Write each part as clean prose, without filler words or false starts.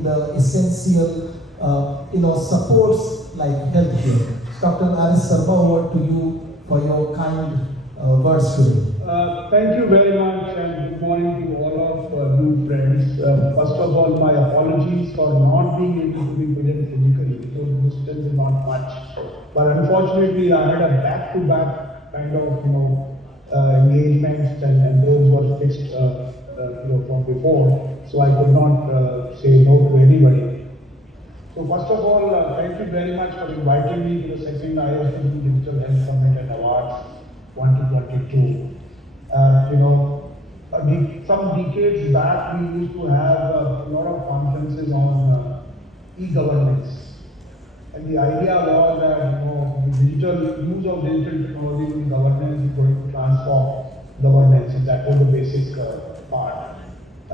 providing the essential supports like healthcare. Dr. Sharma, over to you for your kind words today. Thank you very much and good morning to all of you friends. First of all, my apologies for not being able to be present physically because the distance is not much. But unfortunately, I had a back-to-back kind of engagements and those were fixed from before, so I could not say no to anybody. So first of all, thank you very much for inviting me to the second IHW Digital Health Summit and Awards 2022. Some decades back, we used to have a lot of conferences on e-governance. And the idea was that the digital use of digital technology in governance is going to transform governance, and that was the basic part.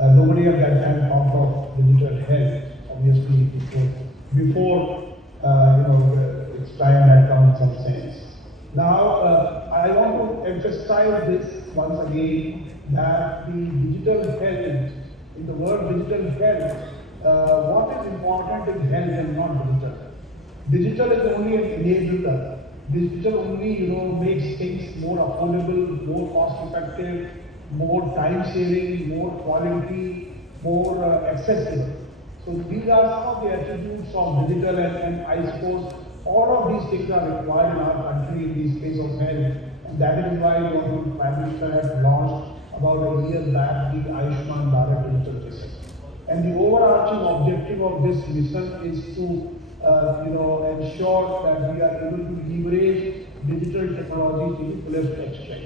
Nobody at that time thought of digital health, obviously, before its time had come in some sense. Now, I want to emphasize this once again that the digital health, in the word digital health, what is important is health and not digital. Digital is only an enabler. Digital only makes things more affordable, more cost effective, more time saving, more quality, more accessible. So these are some of the attributes of digital, and I suppose all of these things are required in our country in the space of health, and that is why the Prime Minister has launched about a year back the Ayushman Bharat Digital Mission. And the overarching objective of this mission is to ensure that we are able to leverage digital technology to the fullest extent.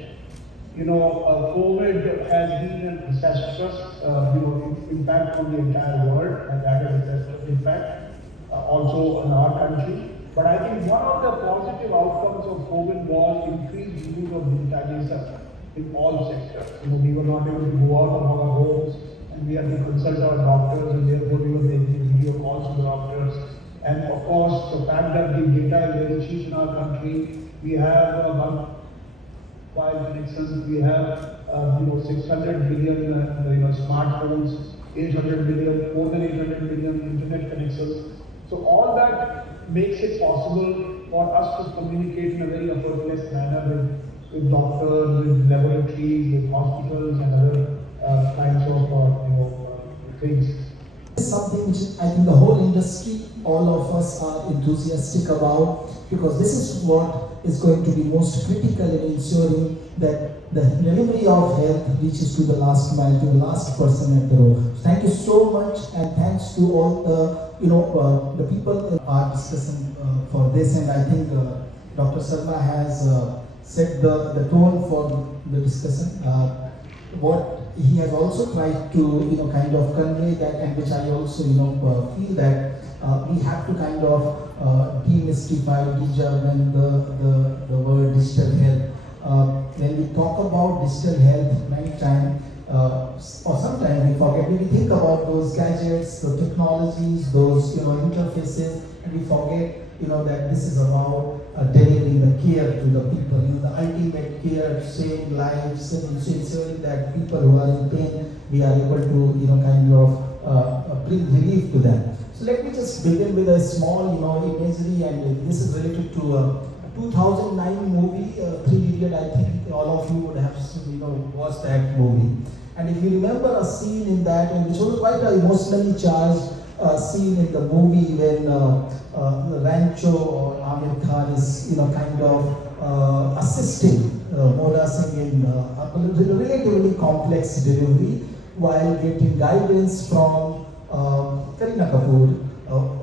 COVID has been a disastrous impact on the entire world, and that is a disastrous impact also in our country. But I think one of the positive outcomes of COVID was increased use of digitalization in all sectors. We were not able to go out of our homes, and we had to consult our doctors, and therefore we were making video calls to the doctors. And of course, the fact that the data is very cheap in our country, we have mobile connections, we have 600 million smartphones, 800 million, more than 800 million internet connections. So all that makes it possible for us to communicate in a very effortless manner with doctors, with laboratories, with hospitals, and other kinds of things. Something which I think the whole industry, all of us are enthusiastic about, because this is what is going to be most critical in ensuring that the delivery of health reaches to the last mile, to the last person at the row. Thank you so much, and thanks to all the people in our discussion for this. And I think Dr. Sharma has set the tone for the discussion. What he has also tried to kind of convey that, and which I also feel that we have to kind of demystify, dejargon the word digital health. When we talk about digital health, many times or sometimes we forget. We think about those gadgets, the technologies, those interfaces, and we forget that this is about delivering the care to the people, the ultimate care, saving lives, and ensuring that people who are in pain, we are able to kind of bring relief to them. So let me just begin with a small imagery, and this is related to a 2009 movie, Three Idiot. I think all of you would have watched that movie. And if you remember a scene in that, which was quite an emotionally charged scene in the movie, when Rancho or Amir Khan is kind of assisting Moda Singh in a relatively complex delivery while getting guidance from Kareena Kapoor,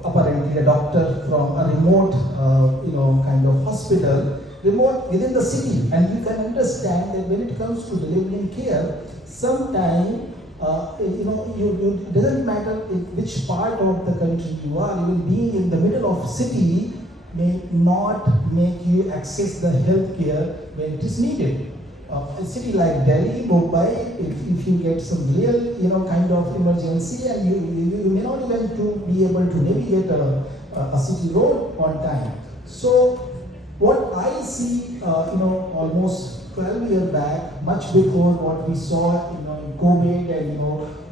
apparently a doctor from a remote kind of hospital, remote within the city. And you can understand that when it comes to delivering care, sometimes it doesn't matter which part of the country you are, even being in the middle of city may not make you access the health care when it is needed. A city like Delhi, Mumbai, if you get some real kind of emergency, and you may not even to be able to navigate a city road on time. So what I see almost 12 years back, much before what we saw, in COVID and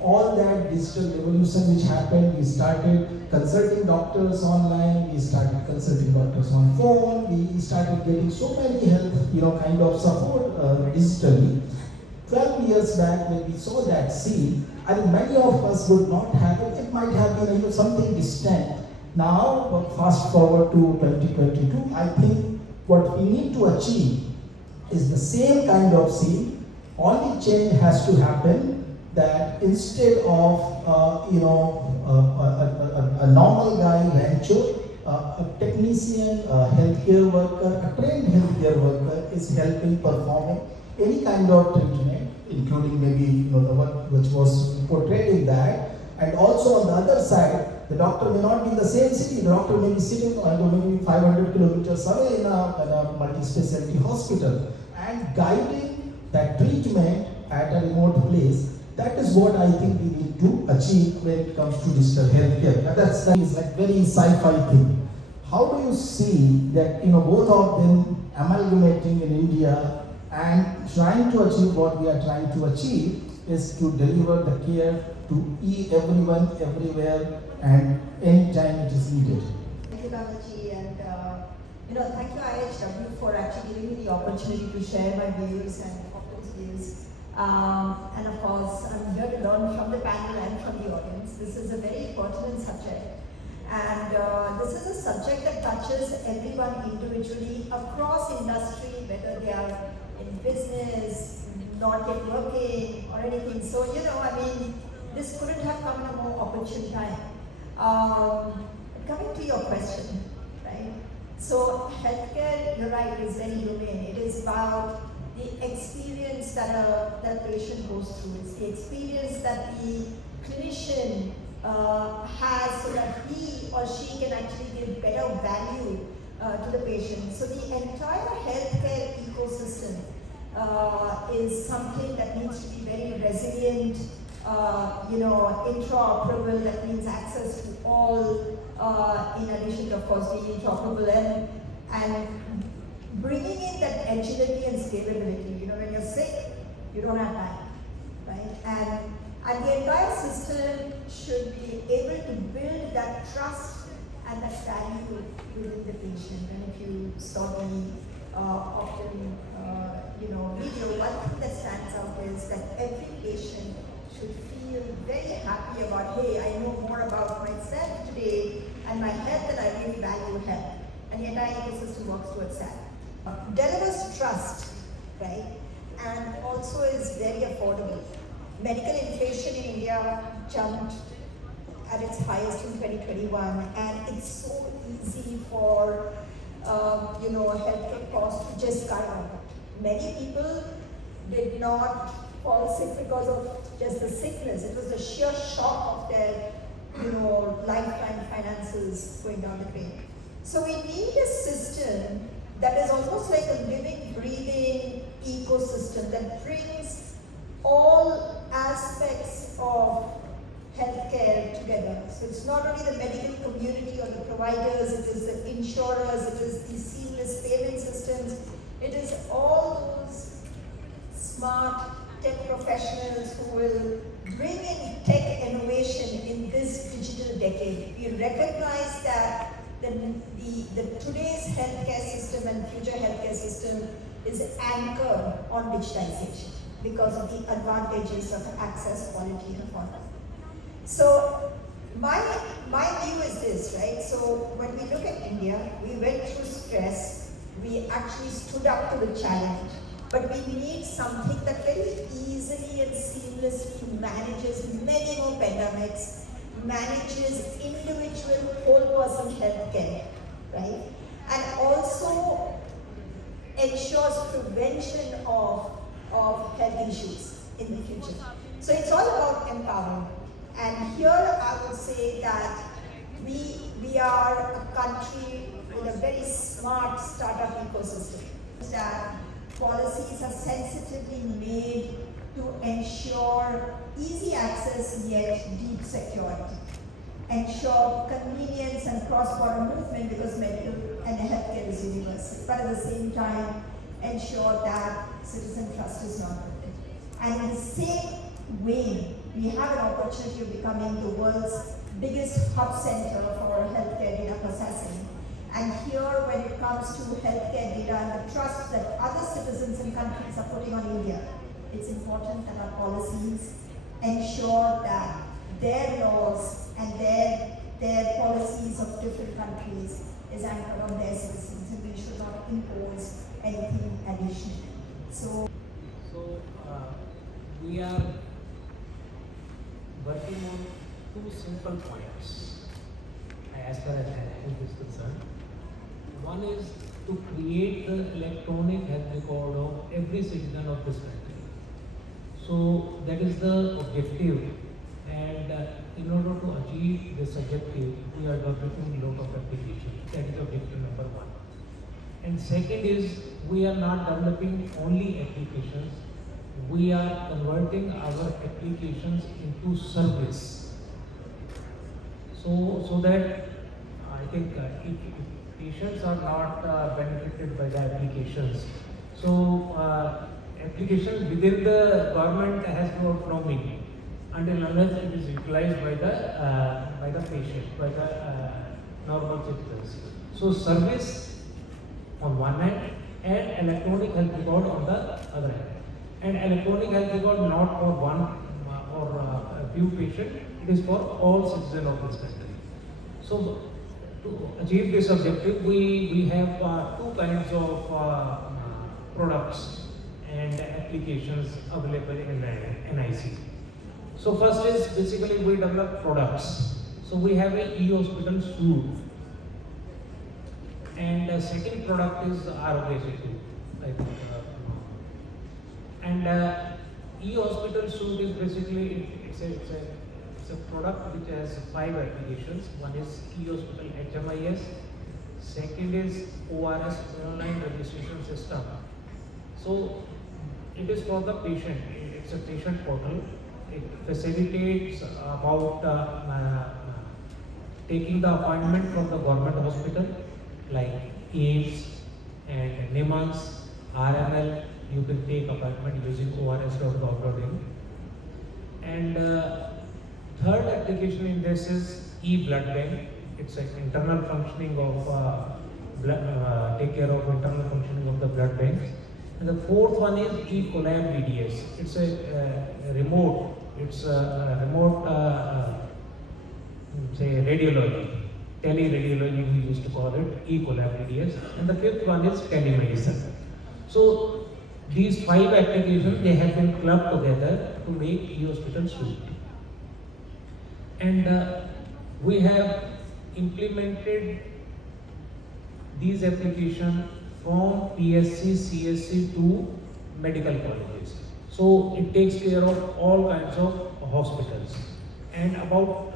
all that digital revolution which happened. We started consulting doctors online. We started consulting doctors on phone. We started getting so many health, kind of support digitally. 12 years back, when we saw that scene, I think many of us would not have it. It might have been something distant. Now, fast forward to 2022, I think what we need to achieve is the same kind of scene. Only change has to happen, that instead of a normal guy, rancher, a technician, a healthcare worker, a trained healthcare worker is helping performing any kind of treatment, including maybe the one which was portrayed in that. And also on the other side, the doctor may not be in the same city. The doctor may be sitting maybe 500 kilometers away in a multi-specialty hospital and guiding that treatment at a remote place. That is what I think we need to achieve when it comes to digital healthcare. That is like very sci-fi thing. How do you see that both of them amalgamating in India and trying to achieve what we are trying to achieve is to deliver the care to everyone, everywhere, and anytime it is needed. Thank you, Rangachari, and thank you IHW for actually giving me the opportunity to share my views and Dr.'s views. And of course, I'm here to learn from the panel and from the audience. This is a very pertinent subject, and this is a subject that touches everyone individually across industry, whether they are in business, not yet working, or anything. So, this couldn't have come in a more opportune time. Coming to your question, right? So, healthcare, you're right, is very humane. It is about the experience that a patient goes through. It's the experience that the clinician has, so that he or she can actually give better value to the patient. So the entire healthcare ecosystem is something that needs to be very resilient, interoperable. That means access to all, in addition to, of course, being interoperable and bringing in that agility and scalability. When you're sick, you don't have time, right? And the entire system should be able to build that trust and that value within the patient. And if you saw the often, video, one thing that stands out is that every patient should feel very happy about, hey, I know more about myself today and my health, and I really value health. And the entire ecosystem works towards that. Delivers trust, right? And also is very affordable. Medical inflation in India jumped at its highest in 2021, and it's so easy for healthcare costs to just skyrocket. Many people did not fall sick because of just the sickness. It was the sheer shock of their lifetime finances going down the drain. So we need a system that is almost like a living, breathing ecosystem that brings all aspects of healthcare together. So it's not only the medical community or the providers, it is the insurers, it is the seamless payment systems, it is all those smart tech professionals who will bring in tech innovation in this digital decade. We recognize that the today's healthcare system and future healthcare system is anchored on digitization because of the advantages of access, quality, and affordability. So my view is this, right? So when we look at India, we went through stress, we actually stood up to the challenge, but we need something that very easily and seamlessly manages many more pandemics, manages individual whole person healthcare, right? And also ensures prevention of health issues in the future. So it's all about empowerment. And here I would say that we are a country with a very smart startup ecosystem. That policies are sensitively made to ensure easy access yet deep security, ensure convenience and cross-border movement because medical and healthcare is universal, but at the same time ensure that citizen trust is not broken. And in the same way, we have an opportunity of becoming the world's biggest hub center for healthcare data processing. And here, when it comes to healthcare data and the trust that other citizens and countries are putting on India, it's important that our policies ensure that their laws and their policies of different countries is anchored on their citizens, and we should not impose anything additional. So we are working on two simple points as far as health is concerned. One is to create the electronic health record of every citizen of this country. So that is the objective, and in order to achieve this objective, we are developing a lot of applications. That is objective number one. And second is, we are not developing only applications, we are converting our applications into service. So that I think if patients are not benefited by the applications, so applications within the government has no meaning until unless it is utilized by the patient, by the normal citizens. So service on one hand and electronic health record on the other hand. And electronic health record not for one or a few patients, it is for all citizens of this country. So to achieve this objective, we have two kinds of products and applications available in NICSI. So first is basically we develop products. So we have a e-hospital suite, and the second product is Arogya Setu, I think. And e-hospital suite is basically it's a product which has 5 applications. One is e-hospital HMIS, second is ORS online registration system. So it is for the patient. It's a patient portal. It facilitates about taking the appointment from the government hospital like AIMS and NIMANS, RML. You can take appointment using ors.gov.in. And third application in this is e-blood bank. It's an internal functioning of take care of internal functioning of the blood banks. And the fourth one is e-collab BDS. It's a remote. It's a remote, say radiology, teleradiology we used to call it, e-collab BDS. And the fifth one is telemedicine. So these 5 applications, they have been clubbed together to make e-hospital suite. And we have implemented these applications from PSC, CSC to medical colleges. So it takes care of all kinds of hospitals. And about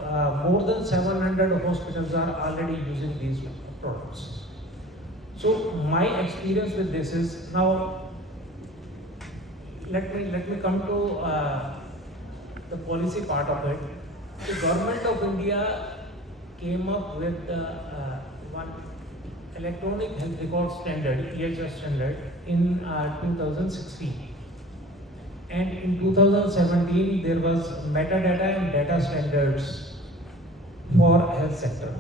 more than 700 hospitals are already using these products. So my experience with this is, now let me come to the policy part of it. The government of India came up with one electronic health record standard, EHS standard, in 2016. And in 2017, there was metadata and data standards for health sector.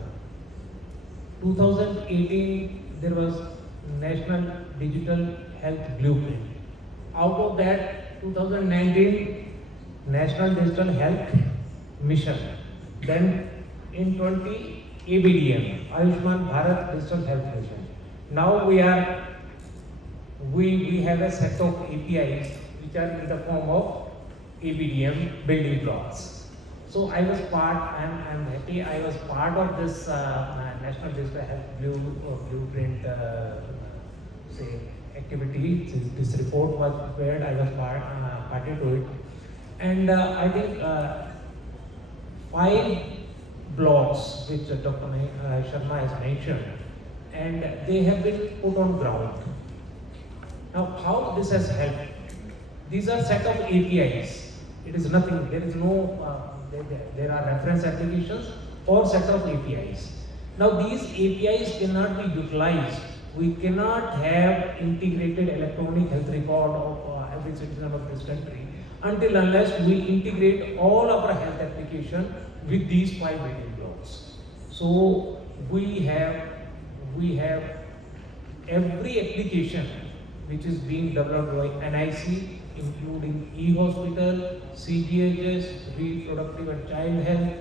2018, there was National Digital Health Blueprint. Out of that, 2019, National Digital Health Mission. Then in 20, ABDM, Ayushman Bharat Digital Health Mission. Now we have a set of APIs which are in the form of ABDM building blocks. So I was I'm happy I was part of this National Digital Health Blueprint activity. This report was prepared, I was party to it. And I think 5 blocks which Dr. Sharma has mentioned, and they have been put on ground. Now how this has helped? These are set of APIs. It is nothing, there is no, there are reference applications or set of APIs. Now these APIs cannot be utilized we cannot have integrated electronic health record of every citizen of this country until unless we integrate all of our health application with these 5 building blocks. So we have every application which is being developed by NICSI, including e-hospital, CGHS, reproductive and child health,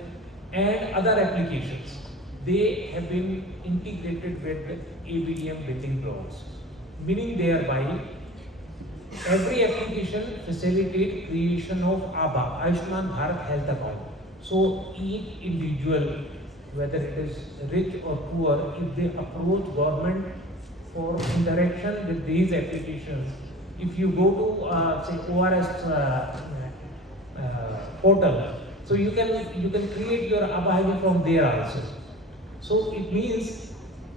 and other applications. They have been integrated with the ABDM building blocks, meaning thereby every application facilitates creation of ABHA, Ayushman Bharat Health Account. So each individual, whether it is rich or poor, if they approach government for interaction with these applications, if you go to say ORS portal, so you can create your ABHA ID from there also. So it means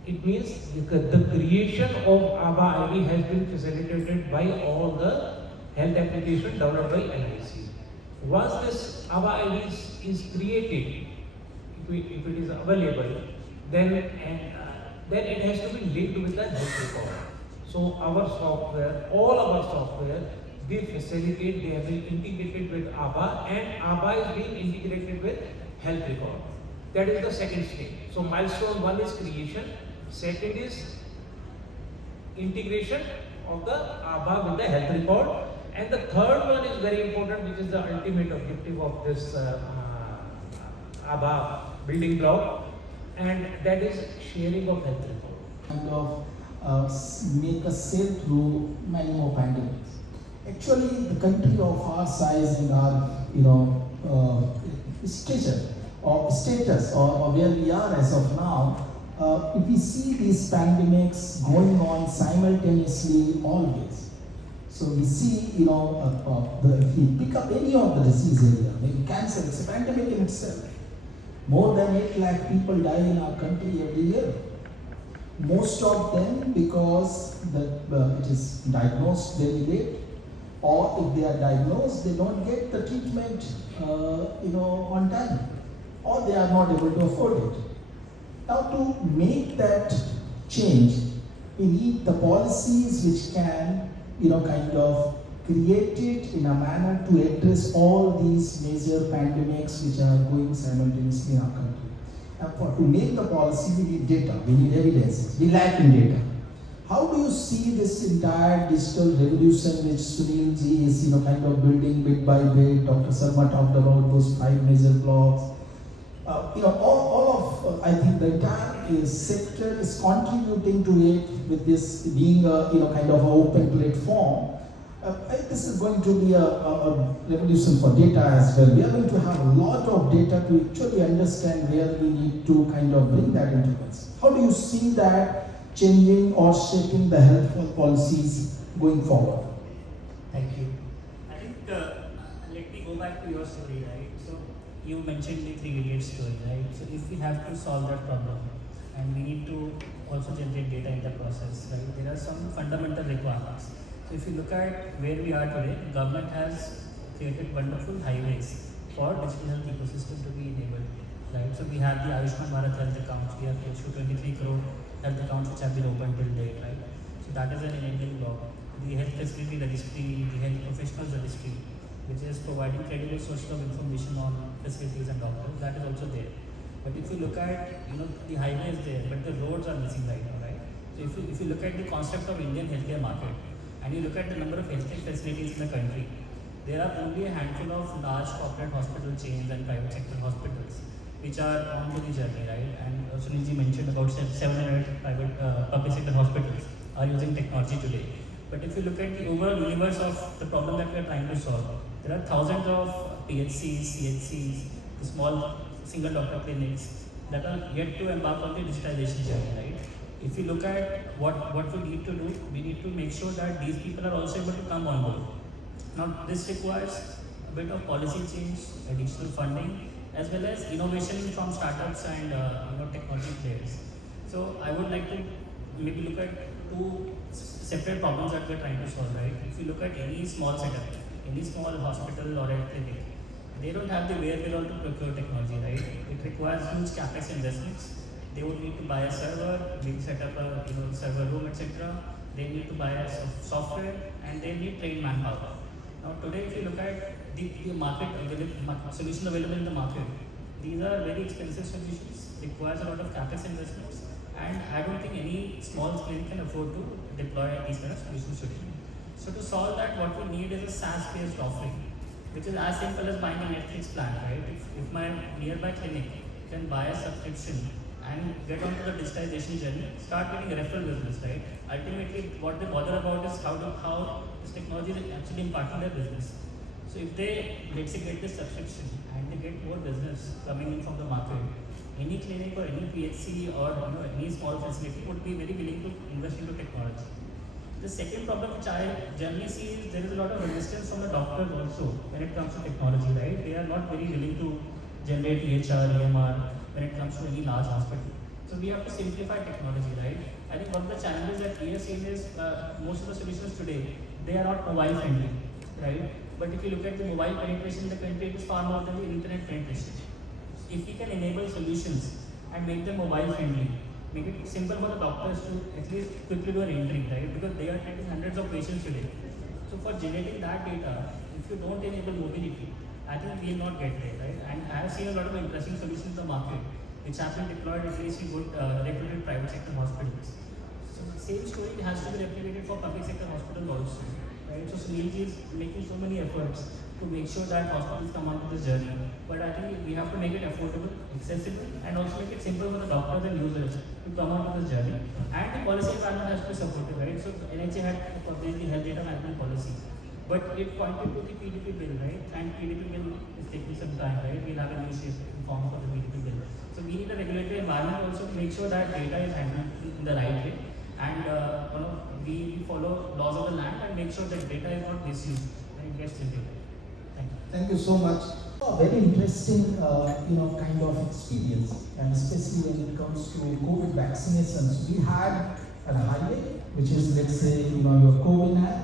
the creation of ABHA ID has been facilitated by all the health application developed by NICSI. Once this ABHA ID is created, if it is available, then it has to be linked with the health record. So our software, all our software, they facilitate, they have been integrated with ABHA, and ABHA is being integrated with health record. That is the second stage. So milestone 1 is creation, second is integration of the ABHA with the health record, and the third one is very important, which is the ultimate objective of this ABHA building block, and that is sharing of health record. Kind of make us sail through many more pandemics. Actually, the country of our size and our status or where we are as of now, if we see these pandemics going on simultaneously always. So we see, if we pick up any of the disease area, maybe cancer, it's a pandemic in itself. More than 8 lakh people die in our country every year. Most of them because it is diagnosed very late, or if they are diagnosed, they don't get the treatment, on time, or they are not able to afford it. Now, to make that change, we need the policies which can, kind of create it in a manner to address all these major pandemics which are going simultaneously in our country. And to make the policy, we need data, we need evidence, we lack in data. How do you see this entire digital revolution which Sunil ji is, kind of building bit by bit? Dr. Sharma talked about those 5 major blocks. All of I think the entire sector is contributing to it with this being a kind of an open platform. This is going to be a revolution for data as well. We are going to have a lot of data to actually understand where we need to kind of bring that into place. How do you see that changing or shaping the health policies going forward? Thank you. I think let me go back to your story, right? So you mentioned the 3 idiots story, right? So if we have to solve that problem, and we need to also generate data in the process, right? There are some fundamental requirements. So if you look at where we are today, government has created wonderful highways for digital health ecosystem to be enabled, right? So we have the Ayushman Bharat health accounts. We have close to 23 crore health accounts which have been opened till date, right? So that is an enabling block. The health facility registry, the health professionals registry, which is providing credible sources of information on facilities and doctors, that is also there. But if you look at, the highway is there, but the roads are missing right now, right? So if you look at the concept of Indian healthcare market, and you look at the number of healthcare facilities in the country, there are only a handful of large corporate hospital chains and private sector hospitals which are on to the journey, right? And Sunil ji mentioned about 700 private public sector hospitals are using technology today. But if you look at the overall universe of the problem that we are trying to solve, there are thousands of PHCs, CHCs, the small single doctor clinics that are yet to embark on the digitalization journey, right? If you look at what we need to do, we need to make sure that these people are also able to come on board. Now, this requires a bit of policy change, additional funding, as well as innovation from startups and technology players. So, I would like to maybe look at 2 separate problems that we are trying to solve, right? If you look at any small setup, any small hospital or a clinic, they don't have the wherewithal to procure technology, right? It requires huge capex investments. They would need to buy a server, maybe set up a server room, etc. They need to buy a software, and they need trained manpower. Now today, if you look at the market solution available in the market, these are very expensive solutions, requires a lot of capex investments, and I don't think any small clinic can afford to deploy these kind of solutions today. So to solve that, what we need is a SaaS-based offering, which is as simple as buying a Netflix plan, right? If my nearby clinic can buy a subscription and get onto the digitization journey, start getting referral business, right? Ultimately, what they bother about is how this technology is actually impacting their business. So if they, let's say, get this subscription and they get more business coming in from the market, any clinic or any PHC or any small facility would be very willing to invest into technology. The second problem which I generally see is there is a lot of resistance from the doctors also when it comes to technology, right? They are not very willing to generate EHR, EMR when it comes to any large hospital. So we have to simplify technology, right? I think one of the challenges that we are seeing is most of the solutions today, they are not mobile friendly, right? But if you look at the mobile penetration in the country, it is far more than the internet penetration. If we can enable solutions and make them mobile friendly, make it simple for the doctors to at least quickly do an entry, right? Because they are treating hundreds of patients today. So for generating that data, if you don't enable mobility, I think we will not get there, right? And I have seen a lot of interesting solutions in the market, which have been deployed at least in good reputed private sector hospitals. So the same story has to be replicated for public sector hospitals also, right? So Sunil is making so many efforts to make sure that hospitals come onto this journey. But I think we have to make it affordable, accessible, and also make it simple for the doctors and users to come onto this journey. And the policy environment has to be supportive, right? So NICSI had published the health data management policy, but it pointed to the PDP bill, right? And PDP bill is taking some time, right? We'll have a new shape form for the PDP bill. So we need a regulatory environment also to make sure that data is handled in the right way, and we follow laws of the land and make sure that data is not misused and it gets deleted. Thank you. Thank you so much. A very interesting, kind of experience, and especially when it comes to COVID vaccinations. We had a highway, which is, let's say, your COVID app.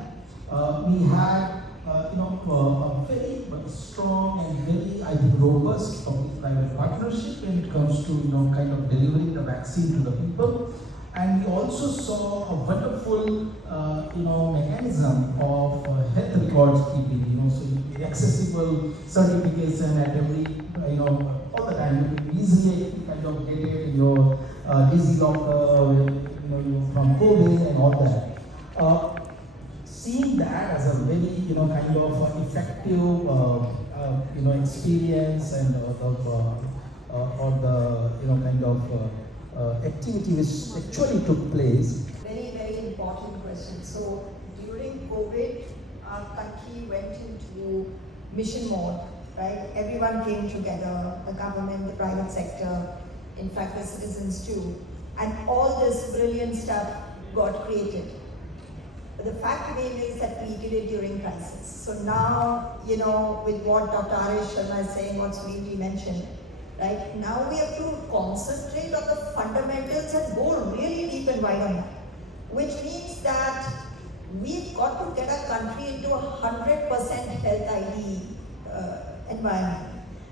We had, a very strong and very, I think, robust public-private partnership when it comes to, kind of delivering the vaccine to the people. And we also saw a wonderful, mechanism of health records keeping, so accessible certification at every, all the time. You can easily kind of get it in your DigiLocker, from COVID and all that. Seeing that as a very, kind of effective, experience and or the, kind of activity which actually took place. Very, very important question. So during COVID, our country went into mission mode, right? Everyone came together, the government, the private sector, in fact the citizens too. And all this brilliant stuff got created. But the fact remains is that we did it during crisis. So now, with what Dr. Sharma is saying, what Swati mentioned, right? Now we have to concentrate on the fundamentals and go really deep and wide on that. Which means that we've got to get our country into 100% health ID environment.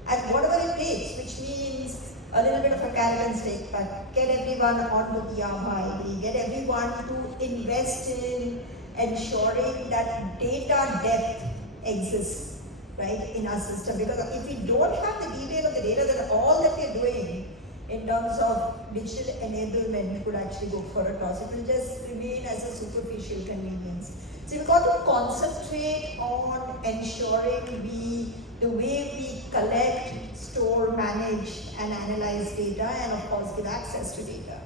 And whatever it takes, which means a little bit of a carrot and stick, but get everyone onto the Aadhaar ID, get everyone to invest in ensuring that data depth exists, right, in our system. Because if we don't have the detail of the data, then all that we're doing in terms of digital enablement could actually go for a toss. It will just remain as a superficial convenience. So we've got to concentrate on ensuring the way we collect, store, manage, and analyze data, and of course give access to data,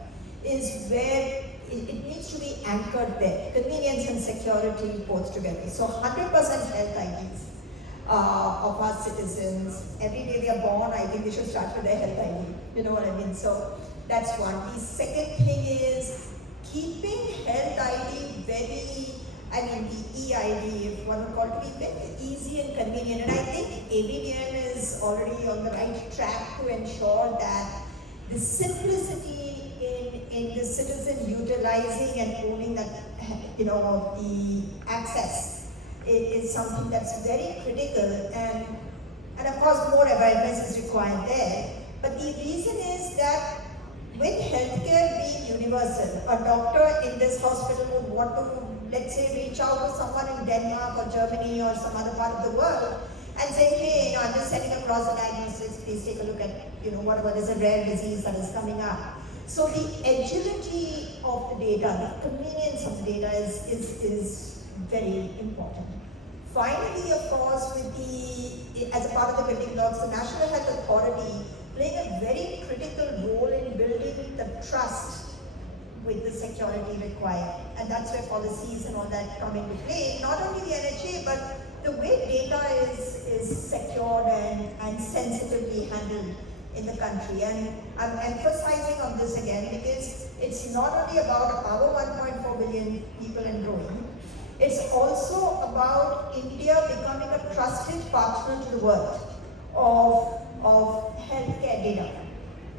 is where it needs to be anchored there. Convenience and security both together. So 100% health IDs of our citizens. Every day they are born, I think they should start with their health ID. You know what I mean? So that's one. The second thing is keeping health ID the EID, if one would call it, to be very easy and convenient. And I think ABDM is already on the right track to ensure that the simplicity in the citizen utilizing and owning that, the access is something that's very critical, and of course more awareness is required there. But the reason is that with healthcare being universal, a doctor in this hospital would want to, let's say, reach out to someone in Denmark or Germany or some other part of the world and say, hey, I'm just sending across the diagnosis, please take a look at, whatever, there's a rare disease that is coming up. So the agility of the data, the convenience of the data is very important. Finally, of course, as a part of the building blocks, the National Health Authority playing a very critical role in building the trust with the security required. And that's where policies and all that come into play. Not only the NHA, but the way data is secured and sensitively handled in the country. And I'm emphasizing on this again because it's not only about our 1.4 billion people and growing, it's also about India becoming a trusted partner to the world of healthcare data.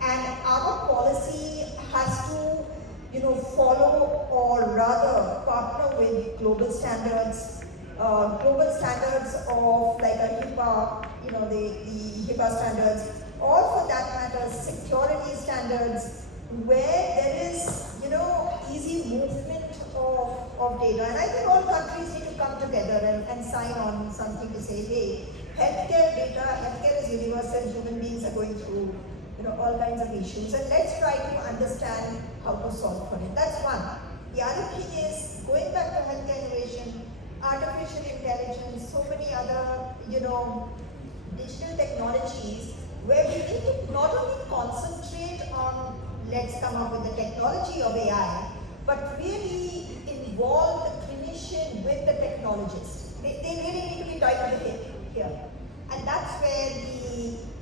And our policy has to, follow or rather partner with global standards of like a HIPAA, the HIPAA standards, or for that matter, security standards, where there is, easy movement of data. And I think all countries need to come together and sign on something to say, hey, healthcare is universal, human beings are going through, all kinds of issues. And let's try to understand how to solve for it. That's one. The other thing is, going back to healthcare innovation, artificial intelligence, so many other, digital technologies, where we need to not only concentrate on, let's come up with the technology of AI, but really involve the clinician with the technologist. They really need to be tied to the hip here. And that's where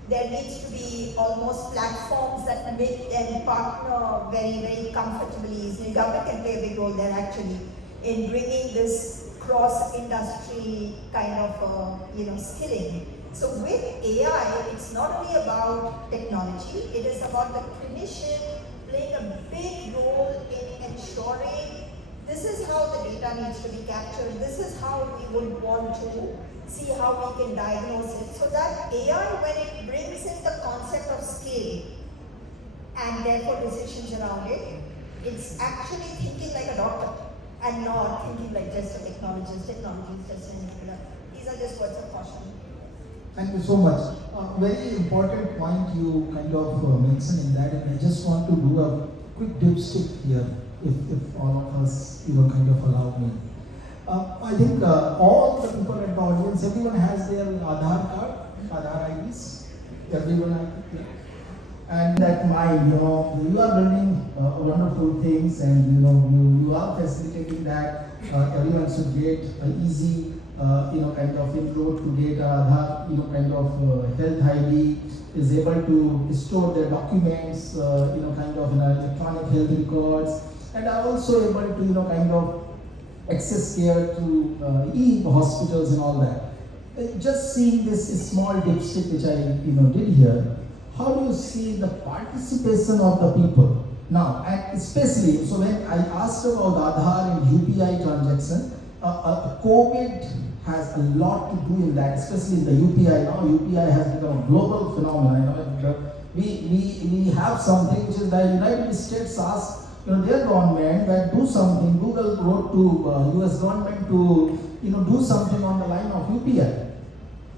there needs to be almost platforms that make them partner very, very comfortably. The government can play a big role there actually in bringing this cross-industry kind of, skilling. So with AI, it's not only about technology, it is about the clinician playing a big role in ensuring this is how the data needs to be captured, this is how we would want to see how we can diagnose it. So that AI, when it brings in the concept of scale and therefore decisions around it, it's actually thinking like a doctor and not thinking like just a technologist. Technology is just an enabler. These are just words of caution. Thank you so much. Very important point you kind of mentioned in that, and I just want to do a quick dipstick here, if all of us, kind of allow me. I think all the people in the audience, everyone has their Aadhaar card, Aadhaar IDs. Everyone, yeah. And that mind, you are building wonderful things, and you are facilitating that everyone should get an easy, kind of inroad to get Aadhaar, kind of health ID, is able to store their documents, kind of electronic health records, and are also able to, kind of access care to e-hospitals and all that. Just seeing this small dipstick which I, did here, how do you see the participation of the people? Now, and especially, so when I asked about Aadhaar and UPI transaction, COVID has a lot to do in that, especially in the UPI. Now UPI has become a global phenomenon. We have something which is the United States asked their government that do something. Google wrote to US government to do something on the line of UPI.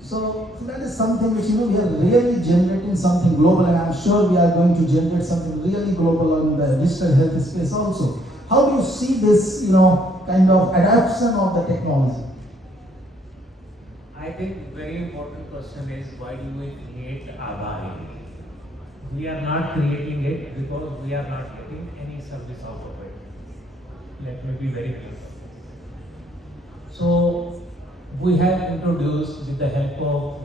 So that is something which we are really generating something global, and I'm sure we are going to generate something really global on the digital health space also. How do you see this kind of adoption of the technology? I think very important question is, why do we create Aadhaar? We are not creating it because we are not getting any service out of it. Let me be very clear. So we have introduced, with the help of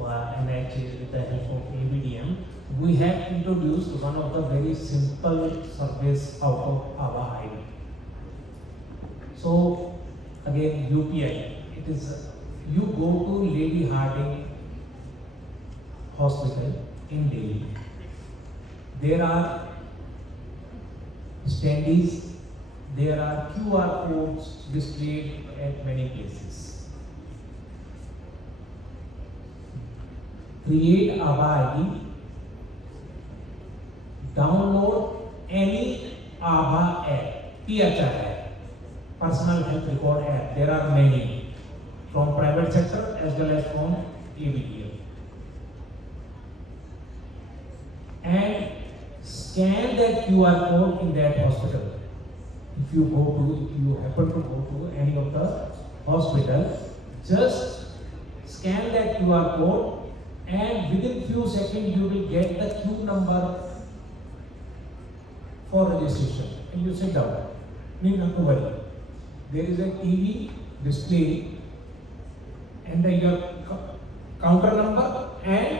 NICSI, with the help of ABDM, we have introduced one of the very simple service out of our ID. So again, UPI, it is, you go to Lady Harding Hospital in Delhi. There are standees, there are QR codes displayed at many places. Create Aadhaar ID, download any ABHA app, PHR app, personal health record app. There are many from private sector as well as from ABDA. And scan that QR code in that hospital. If you happen to go to any of the hospital, just scan that QR code, and within few seconds you will get the queue number for registration, and you sit down. Need not to worry. There is a TV display and your counter number and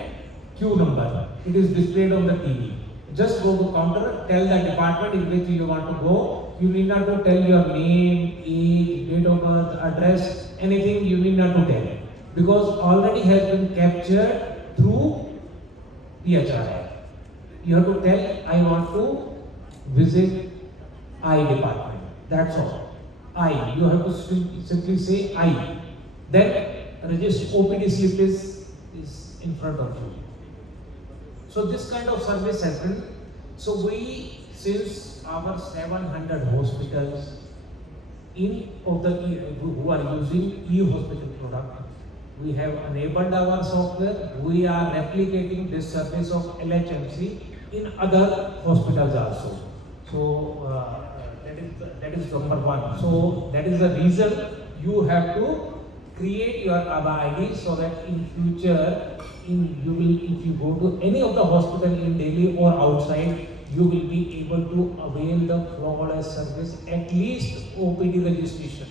queue number. It is displayed on the TV. Just go to counter, tell the department in which you want to go. You need not to tell your name, age, date of birth, address, anything you need not to tell. Because already has been captured through PHR. You have to tell, I want to visit I department. That's all. I. You have to simply say I. Then register OPD slip is in front of you. So this kind of service has been. So we, since our 700 hospitals who are using e-hospital product, we have enabled our software. We are replicating this service of LHMC in other hospitals also. So that is number one. So that is the reason you have to create your ABHA ID, so that in future, if you go to any of the hospital in Delhi or outside, you will be able to avail the flawless service, at least OPD registration.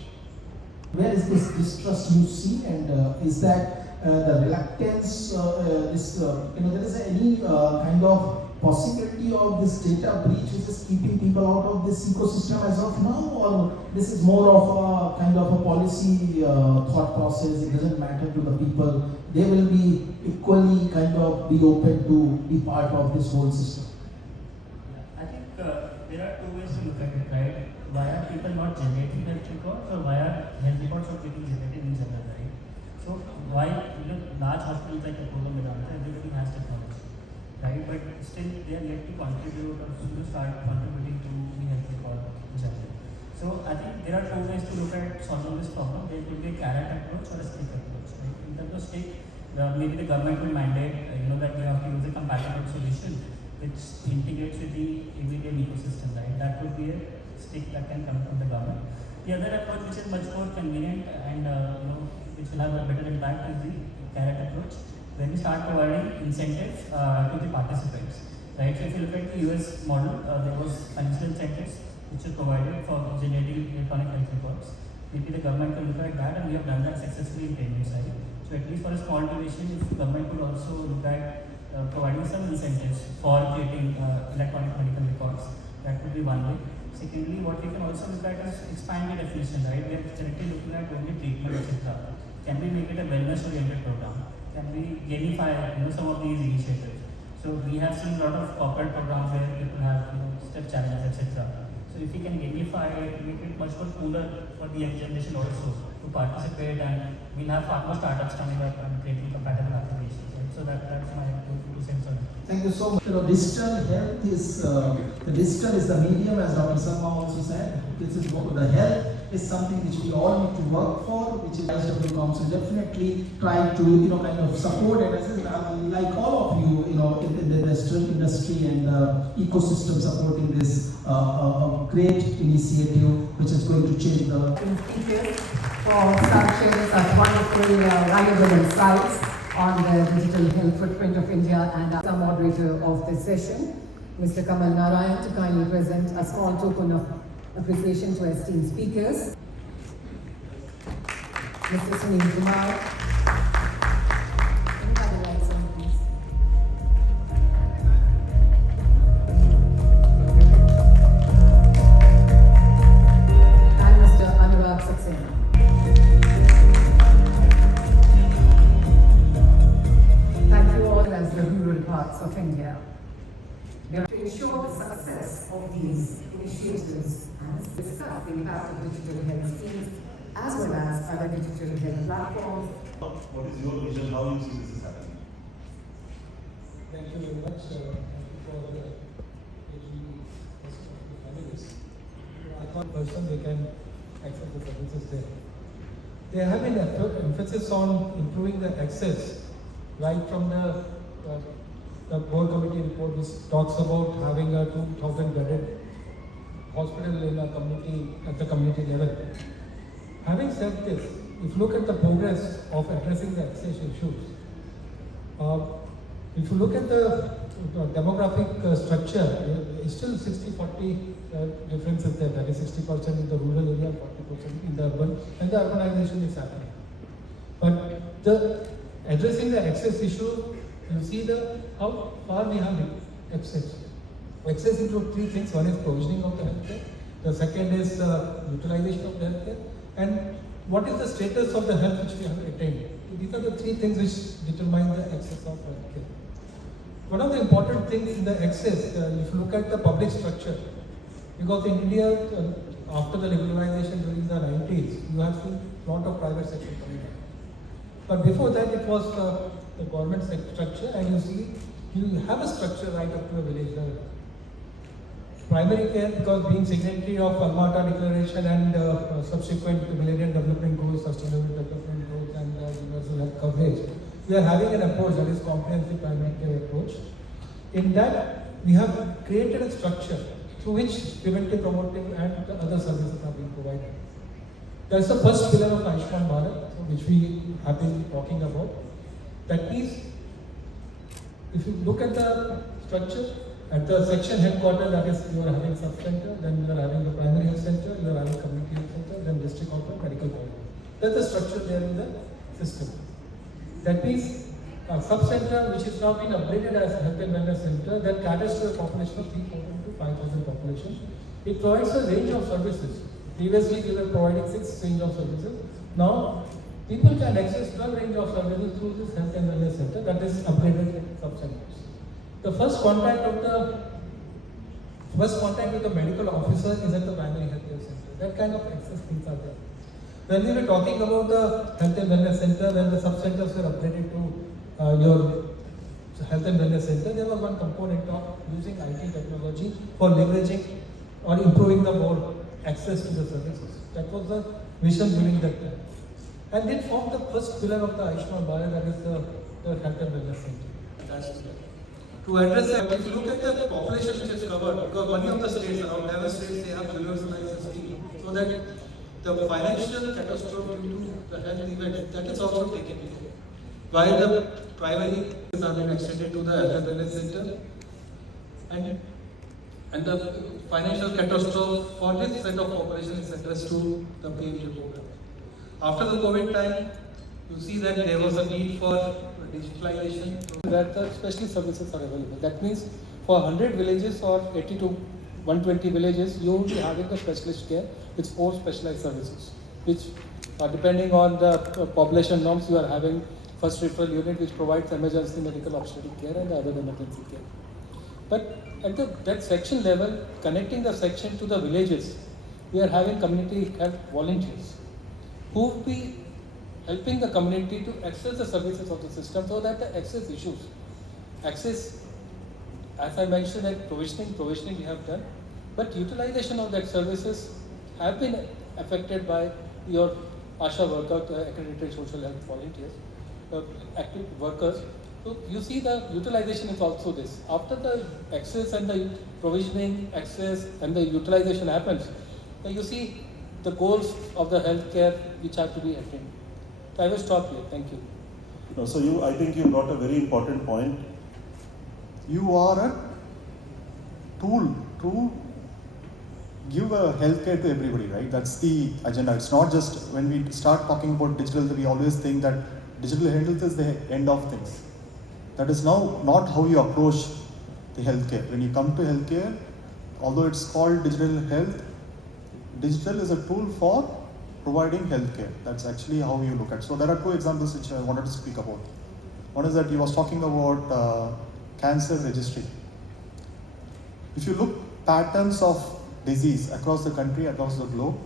Where is this distrust you see, and is that the reluctance? There is any kind of possibility of this data breach which is keeping people out of this ecosystem as of now, or this is more of a kind of a policy thought process? It doesn't matter to the people; they will be equally kind of be open to be part of this whole system. I think there are two ways to look at it, right? Why are people not generating health records, or why are health records not getting generated in general, right? So why, large hospitals like Apollo Medanta, everybody has technology, right? But still they are yet to contribute or to start contributing to the health record in general. So I think there are two ways to look at solving this problem. There could be a carrot approach or a stick approach, right? In terms of stick, maybe the government will mandate, that you have to use a compatible solution which integrates with the ABDM ecosystem, right? That would be a stick that can come from the government. The other approach, which is much more convenient and which will have a better impact, is the carrot approach, when we start providing incentives to the participants, right? So if you look at the US model, there was financial incentives which were provided for generating electronic health records. Maybe the government can look at that, and we have done that successfully in payment side. So at least for a small duration, if the government could also look at providing some incentives for creating electronic medical records, that would be one way. Secondly, what we can also look at is expand the definition, right? We are currently looking at only treatment, etc. Can we make it a wellness-oriented program? Can we gamify some of these initiatives? So we have seen a lot of corporate programs where people have step challenges, etc. So if we can gamify it, make it much more cooler for the young generation also to participate, and we'll have far more startups coming up and creating compatible applications. Right? So that's my 2 cents on it. Thank you so much. Digital health is the digital is the medium, as Dr. Sharma also said. This is the health is something which we all need to work for, which is IHW Council definitely trying to kind of support and assist, like all of you, in the industry and ecosystem supporting this great initiative, which is going to change the. Speakers for sharing such wonderful, valuable insights on the digital health footprint of India, and the moderator of this session, Mr. Kamal Narayan, to kindly present a small token of appreciation to esteemed speakers. Mr. Sunil Kumar. Can you have the lights on, please? And Mr. Anurag Saxena. Thank you all as the rural parts of India. To ensure the success of these initiatives and discuss the impact of digital health schemes as well as other digital health platforms. What is your vision? How you see this is happening? Thank you very much. Thank you for taking this is. I thought person we can access the services there. There have been emphasis on improving the access, right from the board committee report which talks about having a 2,000 bedded hospital in a community at the community level. Having said this, if you look at the progress of addressing the access issues, if you look at the demographic structure, it's still 60-40 differences there. That is 60% in the rural area, 40% in the urban, and the urbanization is happening. But the addressing the access issue, you see how far we have access. Access includes three things. One is provisioning of the healthcare. The second is utilization of the healthcare, and what is the status of the health which we have attained. These are the three things which determine the access of healthcare. One of the important things in the access, if you look at the public structure, because in India, after the liberalization during the 90s, you have seen a lot of private sector coming up. But before that, it was the government structure, and you see, you have a structure right up to a village level. Primary care, because being signatory of Alberta Declaration and subsequent Millennium Development Goals, Sustainable Development Goals, and universal health coverage, we are having an approach that is comprehensive primary care approach. In that, we have created a structure through which preventive, promotive, and the other services are being provided. That's the first pillar of Ayushman Bharat, which we have been talking about. That means, if you look at the structure, at the section headquarters, that is, you are having sub-center, then you are having the primary health center, you are having community health center, then district hospital, medical college. That's the structure there in the system. That means a sub-center which is now being upgraded as health and wellness center that caters to a population of 3,000 to 5,000 population. It provides a range of services. Previously, we were providing 6 range of services. Now, people can access 12 range of services through this health and wellness center that is upgraded sub-centers. The first contact with the medical officer is at the primary health care center. That kind of access things are there. When we were talking about the health and wellness center, when the sub-centers were upgraded to your health and wellness center, there was one component of using IT technology for leveraging or improving the more access to the services. That was the vision during that time. And it formed the first pillar of the Ayushman Bharat, that is the health and wellness center. That's it. To address that, if you look at the population which is covered, because many of the states, around 11 states, they have universalized scheme, so that the financial catastrophe due to the health event, that is also taken into. While the primary is being extended to the health and wellness center, and the financial catastrophe for this set of population is addressed to the PMJ program. After the COVID time, you see that there was a need for digitalization, that the specialist services are available. That means for 100 villages or 80 to 120 villages, you will be having a specialist care with 4 specialized services, which depending on the population norms, you are having first referral unit which provides emergency medical obstetric care and other emergency care. But at that section level, connecting the section to the villages, we are having community health volunteers who will be helping the community to access the services of the system, so that the access issues, as I mentioned, that provisioning we have done, but utilization of that services have been affected by your ASHA worker, accredited social health volunteers, active workers. So you see the utilization is also this. After the access and the provisioning, access and the utilization happens, you see the goals of the healthcare which have to be attained. So I will stop here. Thank you. So I think you brought a very important point. You are a tool to give a healthcare to everybody, right? That's the agenda. It's not just when we start talking about digital, we always think that digital health is the end of things. That is now not how you approach the healthcare. When you come to healthcare, although it's called digital health, digital is a tool for providing healthcare. That's actually how you look at it. So there are 2 examples which I wanted to speak about. One is that you was talking about cancer registry. If you look patterns of disease across the country, across the globe,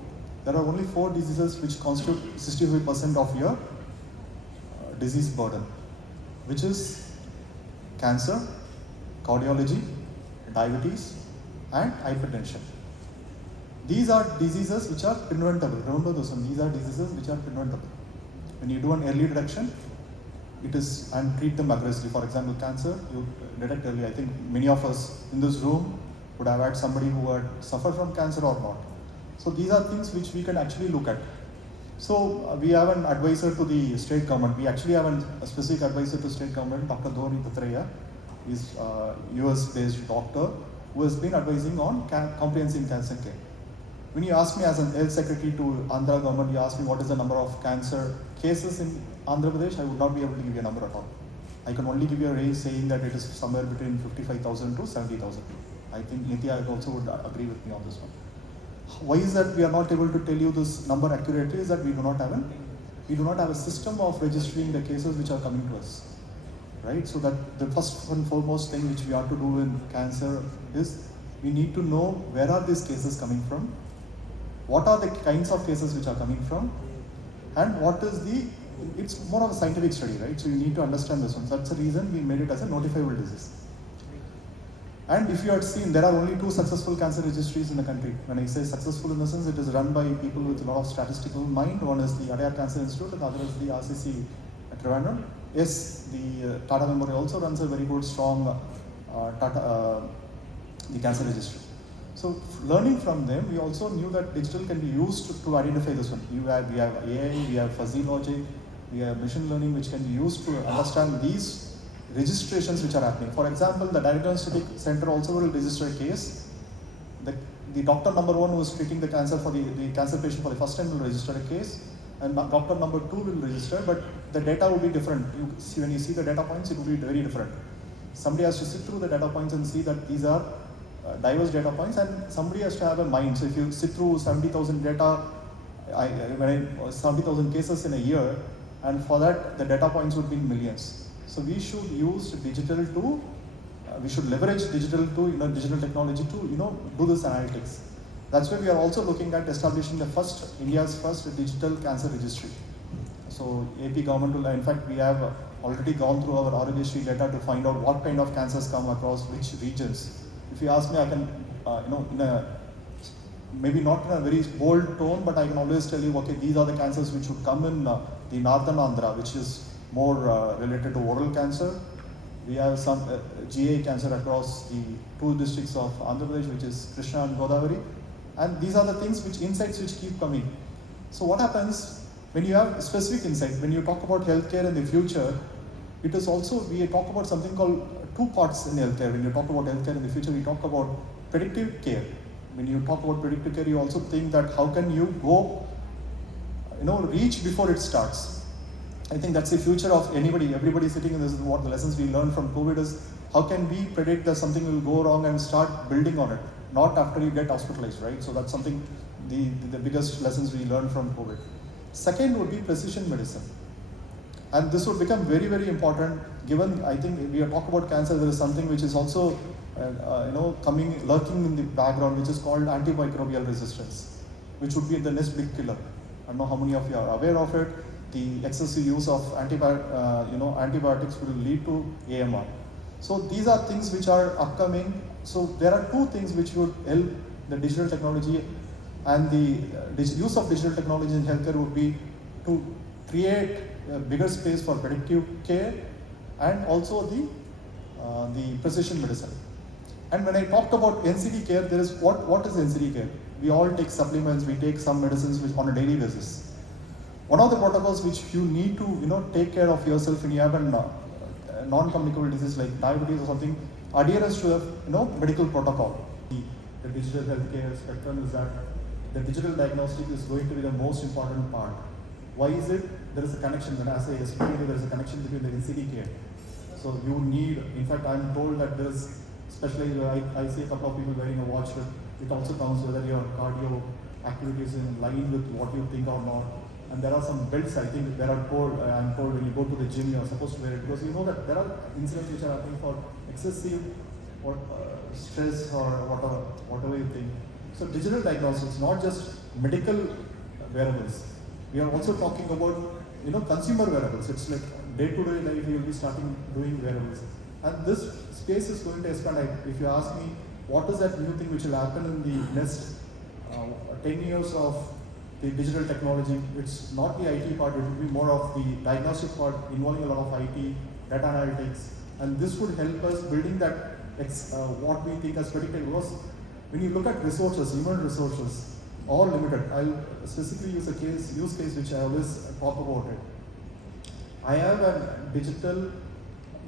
there are only 4 diseases which constitute 65% of your disease burden, which is cancer, cardiology, diabetes, and hypertension. These are diseases which are preventable. Remember this one, these are diseases which are preventable. When you do an early detection, it is, and treat them aggressively. For example, cancer, you detect early. I think many of us in this room would have had somebody who had suffered from cancer or not. So these are things which we can actually look at. So we have an advisor to the state government. We actually have a specific advisor to state government, Dr. Dhoni. He's a US-based doctor who has been advising on comprehensive cancer care. When you ask me as an health secretary to Andhra government, you ask me what is the number of cancer cases in Andhra Pradesh, I would not be able to give you a number at all. I can only give you a range saying that it is somewhere between 55,000 to 70,000. I think Nitya also would agree with me on this one. Why is that we are not able to tell you this number accurately? Is that we do not have a system of registering the cases which are coming to us, right? So that the first and foremost thing which we have to do in cancer is we need to know where are these cases coming from, what are the kinds of cases which are coming from, and what is the, it's more of a scientific study, right? So you need to understand this one. So that's the reason we made it as a notifiable disease. And if you had seen, there are only 2 successful cancer registries in the country. When I say successful in the sense, it is run by people with a lot of statistical mind. One is the Adyar Cancer Institute, and the other is the RCC at Trivandrum. Yes, the Tata Memorial also runs a very good, strong the cancer registry. So learning from them, we also knew that digital can be used to identify this one. We have AI, we have fuzzy logic, we have machine learning which can be used to understand these registrations which are happening. For example, the diagnostic center also will register a case. The doctor number 1 who is treating the cancer for the cancer patient for the first time will register a case, and doctor number 2 will register, but the data will be different. You see, when you see the data points, it will be very different. Somebody has to sit through the data points and see that these are diverse data points, and somebody has to have a mind. So if you sit through 70,000 data, 70,000 cases in a year, and for that the data points would be in millions. So we should use digital to, we should leverage digital to, digital technology to, do this analytics. That's why we are also looking at establishing India's first digital cancer registry. So AP government will, in fact, we have already gone through our Arogeshri data to find out what kind of cancers come across which regions. If you ask me, I can, maybe not in a very bold tone, but I can always tell you, okay, these are the cancers which would come in the northern Andhra, which is more related to oral cancer. We have some GA cancer across the 2 districts of Andhra Pradesh, which is Krishna and Godavari. And these are the insights which keep coming. So what happens when you have specific insight, when you talk about healthcare in the future, it is also, we talk about something called 2 parts in healthcare. When you talk about healthcare in the future, we talk about predictive care. When you talk about predictive care, you also think that how can you go, reach before it starts. I think that's the future of everybody sitting in this. What the lessons we learned from COVID is how can we predict that something will go wrong and start building on it, not after you get hospitalized, right? So that's something, the biggest lessons we learned from COVID. Second would be precision medicine. And this would become very, very important given, I think we talk about cancer, there is something which is also, lurking in the background, which is called antimicrobial resistance, which would be the next big killer. I don't know how many of you are aware of it. The excessive use of antibiotics will lead to AMR. So these are things which are upcoming. So there are 2 things which would help the digital technology, and the use of digital technology in healthcare would be to create a bigger space for predictive care and also the precision medicine. And when I talked about NCD care, there is what is NCD care? We all take supplements, we take some medicines on a daily basis. One of the protocols which you need to take care of yourself when you have a non-communicable disease like diabetes or something, adherence to a medical protocol. The digital healthcare spectrum is that the digital diagnostic is going to be the most important part. Why is it? There is a connection. When I say yesterday, there is a connection between the NCD care. So you need, in fact, I'm told that there is, especially I see a couple of people wearing a watch, it also counts whether your cardio activity is in line with what you think or not. And there are some belts, I think there are told, I'm told when you go to the gym, you're supposed to wear it, because you know that there are incidents which are happening for excessive stress or whatever you think. So digital diagnostics, not just medical wearables. We are also talking about consumer wearables. It's like day-to-day life we will be starting doing wearables. And this space is going to expand. If you ask me, what is that new thing which will happen in the next 10 years of the digital technology. It's not the IT part, it will be more of the diagnostic part involving a lot of IT, data analytics, and this would help us building that what we think as predicted. Because when you look at resources, human resources, all limited. I'll specifically use a use case which I always talk about it. I have a digital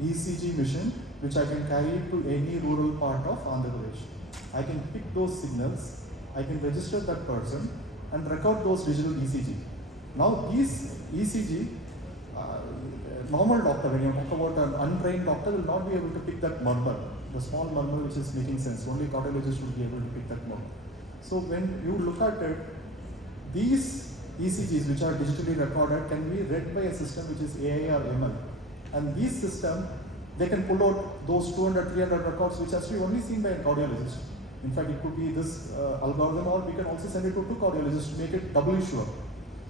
ECG machine which I can carry to any rural part of Andhra Pradesh. I can pick those signals, I can register that person and record those digital ECG. Now these ECG, normal doctor, when you talk about an untrained doctor, will not be able to pick that murmur, the small murmur which is making sense. Only cardiologist will be able to pick that murmur. So when you look at it, these ECGs which are digitally recorded can be read by a system which is AI or ML. And these systems, they can pull out those 200, 300 records which are actually only seen by a cardiologist. In fact, it could be this algorithm, or we can also send it to two cardiologists to make it doubly sure.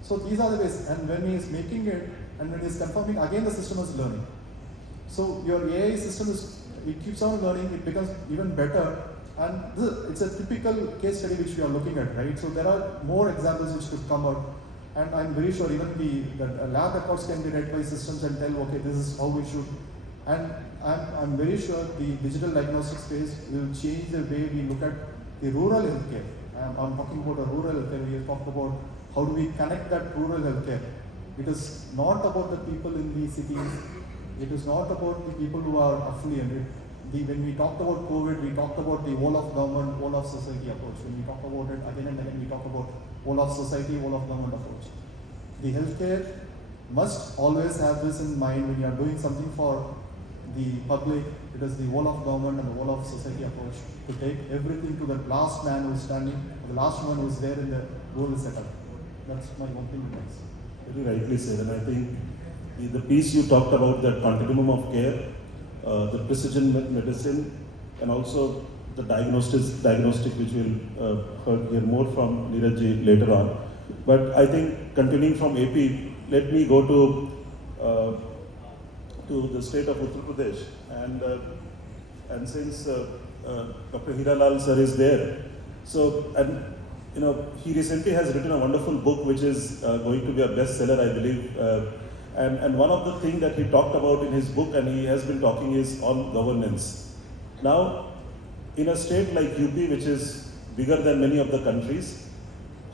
So these are the ways, and when he is making it and when he is confirming, again the system is learning. So your AI system it keeps on learning, it becomes even better, and it's a typical case study which we are looking at, right? So there are more examples which could come out, and I'm very sure even the lab records can be read by systems and tell, okay, this is how we should. And I'm very sure the digital diagnostic space will change the way we look at the rural healthcare. I'm talking about a rural healthcare. We have talked about how do we connect that rural healthcare. It is not about the people in the cities. It is not about the people who are affluent. When we talked about COVID, we talked about the whole of government, whole of society approach. When we talk about it again and again, we talk about whole of society, whole of government approach. The healthcare must always have this in mind when you are doing something for the public. It is the whole of government and the whole of society approach to take everything to the last man who is standing, the last one who is there in the rural setup. That's my opening remarks. Very rightly said, and I think the piece you talked about, that continuum of care, the precision medicine, and also the diagnostic which we'll hear more from Neeraj later on. But I think continuing from AP, let me go to the state of Uttar Pradesh, and since Dr. Hiralal sir is there, so he recently has written a wonderful book which is going to be a bestseller, I believe. And one of the things that he talked about in his book, and he has been talking, is on governance. Now, in a state like UP, which is bigger than many of the countries,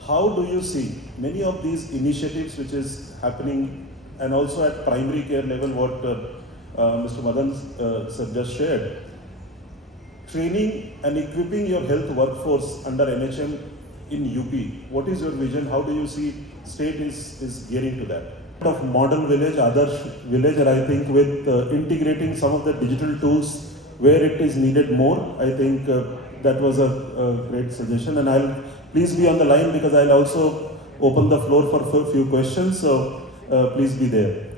how do you see many of these initiatives which is happening, and also at primary care level, what Mr. Madan sir just shared, training and equipping your health workforce under NHM in UP? What is your vision? How do you see state is gearing to that? Of model village, Adarsh village, and I think with integrating some of the digital tools where it is needed more, I think that was a great suggestion. And I'll please be on the line because I'll also open the floor for a few questions. So please be there.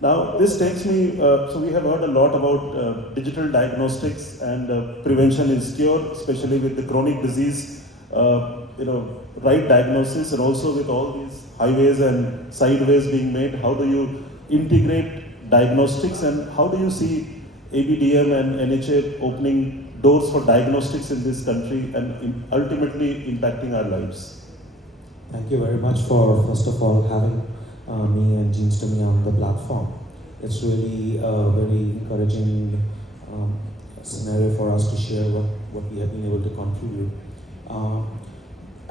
Now this takes me. So we have heard a lot about digital diagnostics and prevention is cure, especially with the chronic disease. Right diagnosis, and also with all these highways and sideways being made, how do you integrate diagnostics, and how do you see ABDM and NHA opening doors for diagnostics in this country and ultimately impacting our lives? Thank you very much for, first of all, having me and Jeans to me on the platform. It's really a very encouraging scenario for us to share what we have been able to contribute.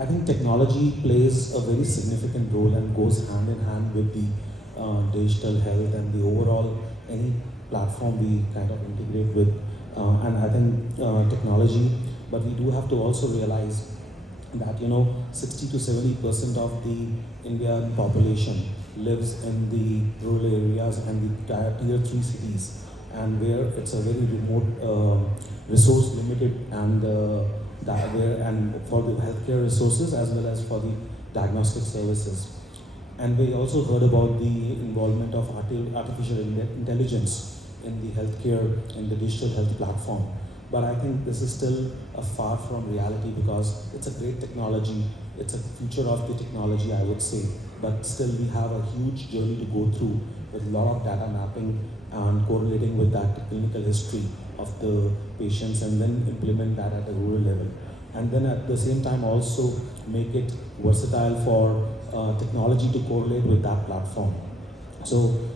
I think technology plays a very significant role and goes hand in hand with the digital health and the overall any platform we kind of integrate with. And I think technology, but we do have to also realize that 60 to 70% of the Indian population lives in the rural areas and the tier 3 cities, and where it's a very remote, resource limited, and and for the healthcare resources as well as for the diagnostic services. And we also heard about the involvement of artificial intelligence in the healthcare, in the digital health platform. But I think this is still far from reality because it's a great technology, it's a future of the technology, I would say. But still we have a huge journey to go through with a lot of data mapping and correlating with that clinical history of the patients, and then implement that at a rural level. and then at the same time also make it versatile for technology to correlate with that platform. So,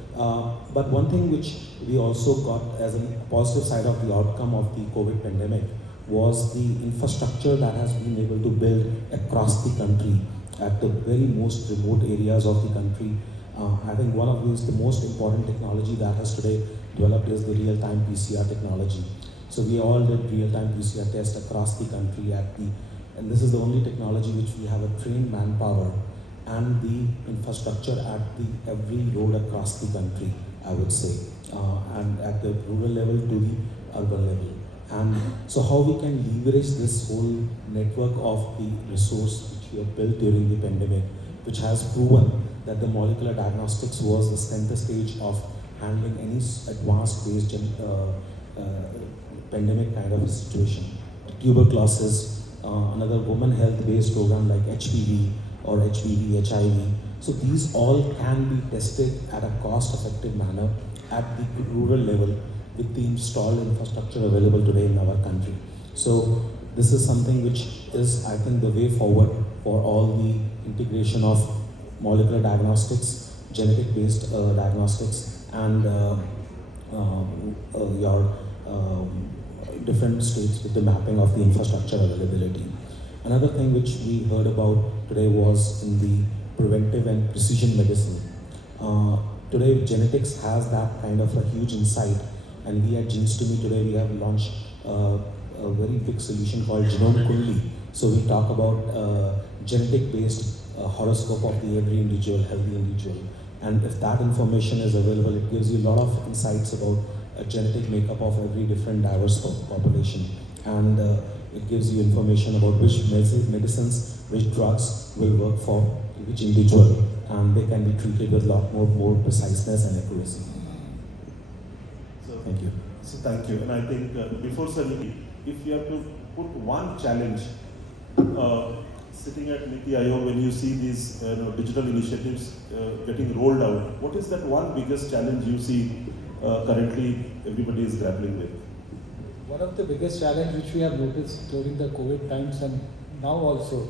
but one thing which we also got as a positive side of the outcome of the COVID pandemic was the infrastructure that has been able to build across the country at the very most remote areas of the country. I think one of these, the most important technology that has today developed is the real-time PCR technology. So we all did real-time PCR tests across the country and this is the only technology which we have a trained manpower and the infrastructure at every road across the country, I would say, and at the rural level to the urban level. And so how we can leverage this whole network of the resource which we have built during the pandemic, which has proven that the molecular diagnostics was the center stage of handling any advanced based pandemic kind of a situation. Tuberculosis, another women health based program like HPV or HPV, HIV. So these all can be tested at a cost effective manner at the rural level with the installed infrastructure available today in our country. So this is something which is, I think, the way forward for all the integration of molecular diagnostics, genetic based diagnostics, and your different states with the mapping of the infrastructure availability. Another thing which we heard about today was in the preventive and precision medicine. Today genetics has that kind of a huge insight, and we at Genes2Me today we have launched a very big solution called Genome Kundli. So we talk about genetic based horoscope of the every individual, healthy individual. And if that information is available, it gives you a lot of insights about a genetic makeup of every different diverse population. And it gives you information about which medicines, which drugs will work for which individual, and they can be treated with a lot more preciseness and accuracy. So, thank you. So thank you. And I think before Sunil, if you have to put one challenge sitting at NICSI IO when you see these digital initiatives getting rolled out, what is that one biggest challenge you see currently everybody is grappling with? One of the biggest challenges which we have noticed during the COVID times and now also,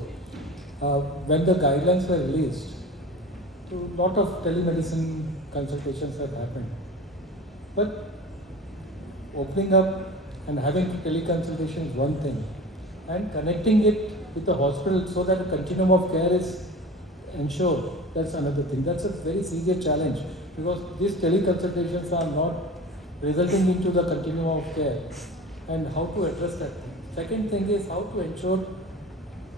when the guidelines were released, a lot of telemedicine consultations have happened. But opening up and having teleconsultation is one thing, and connecting it with the hospital so that a continuum of care is ensured, that's another thing. That's a very serious challenge, because these teleconsultations are not resulting into the continuum of care, and how to address that thing. Second thing is how to ensure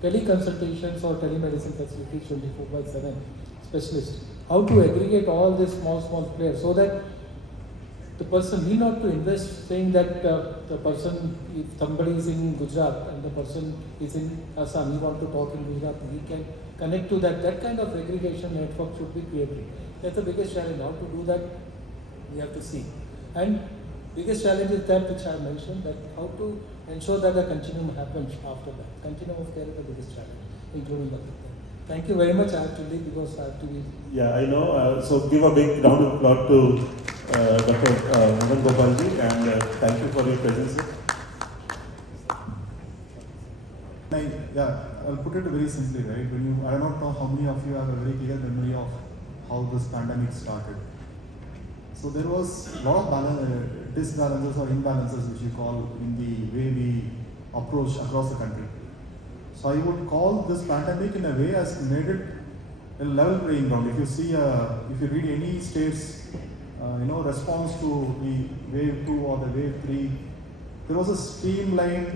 teleconsultations or telemedicine facilities 24/7 specialists. How to aggregate all these small players so that the person need not to invest, saying that the person, if somebody is in Gujarat and the person is in Assam, he want to talk in Gujarat, he can connect to that. That kind of aggregation network should be created. That's the biggest challenge. How to do that, we have to see. And biggest challenge is that which I mentioned, that how to ensure that the continuum happens after that. Continuum of care is the biggest challenge, including the people. Thank you very much. I have to leave because I have to be. Yeah, I know. So give a big round of applause to Dr. Mohan Gopalji, and thank you for your presence. I'll put it very simply, right? I don't know how many of you have a very clear memory of how this pandemic started. So there was a lot of disbalances or imbalances, which you call, in the way we approach across the country. So I would call this pandemic in a way as made it a level playing ground. If you see, if you read any state's, response to the wave 2 or the wave 3, there was a streamlined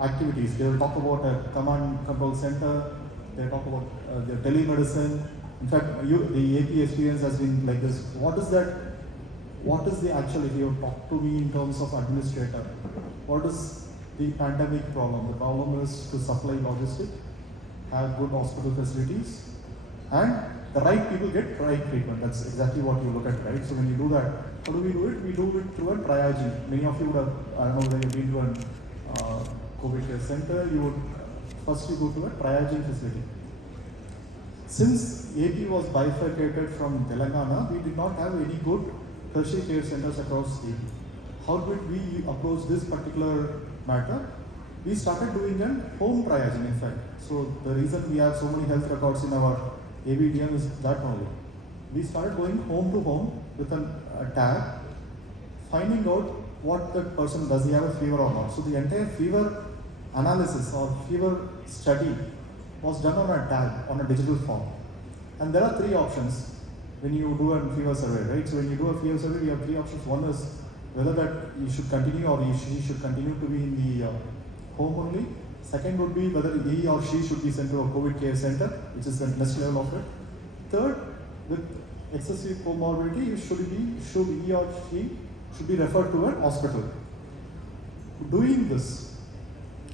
activities. They will talk about a command control center. They talk about their telemedicine. In fact, the AP experience has been like this. What is that? What is the actual, if you talk to me in terms of administrator, what is the pandemic problem? The problem is to supply logistics, have good hospital facilities, and the right people get right treatment. That's exactly what you look at, right? So when you do that, how do we do it? We do it through a triaging. Many of you would have, I don't know whether you've been to a COVID care center, you would first you go to a triaging facility. Since AP was bifurcated from Telangana, we did not have any good tertiary care centers across AP. How did we approach this particular matter? we started doing a home triaging in fact. So the reason we have so many health records in our ABDM is that only. We started going home to home with a tag, finding out what that person, does he have a fever or not. So the entire fever analysis or fever study was done on a tag, on a digital form. And there are three options when you do a fever survey, right? So when you do a fever survey, you have three options. One is whether that you should continue or he should continue to be in the home only. Second would be whether he or she should be sent to a COVID care center, which is the next level of it. Third, with excessive comorbidity, he or she should be referred to an hospital. Doing this,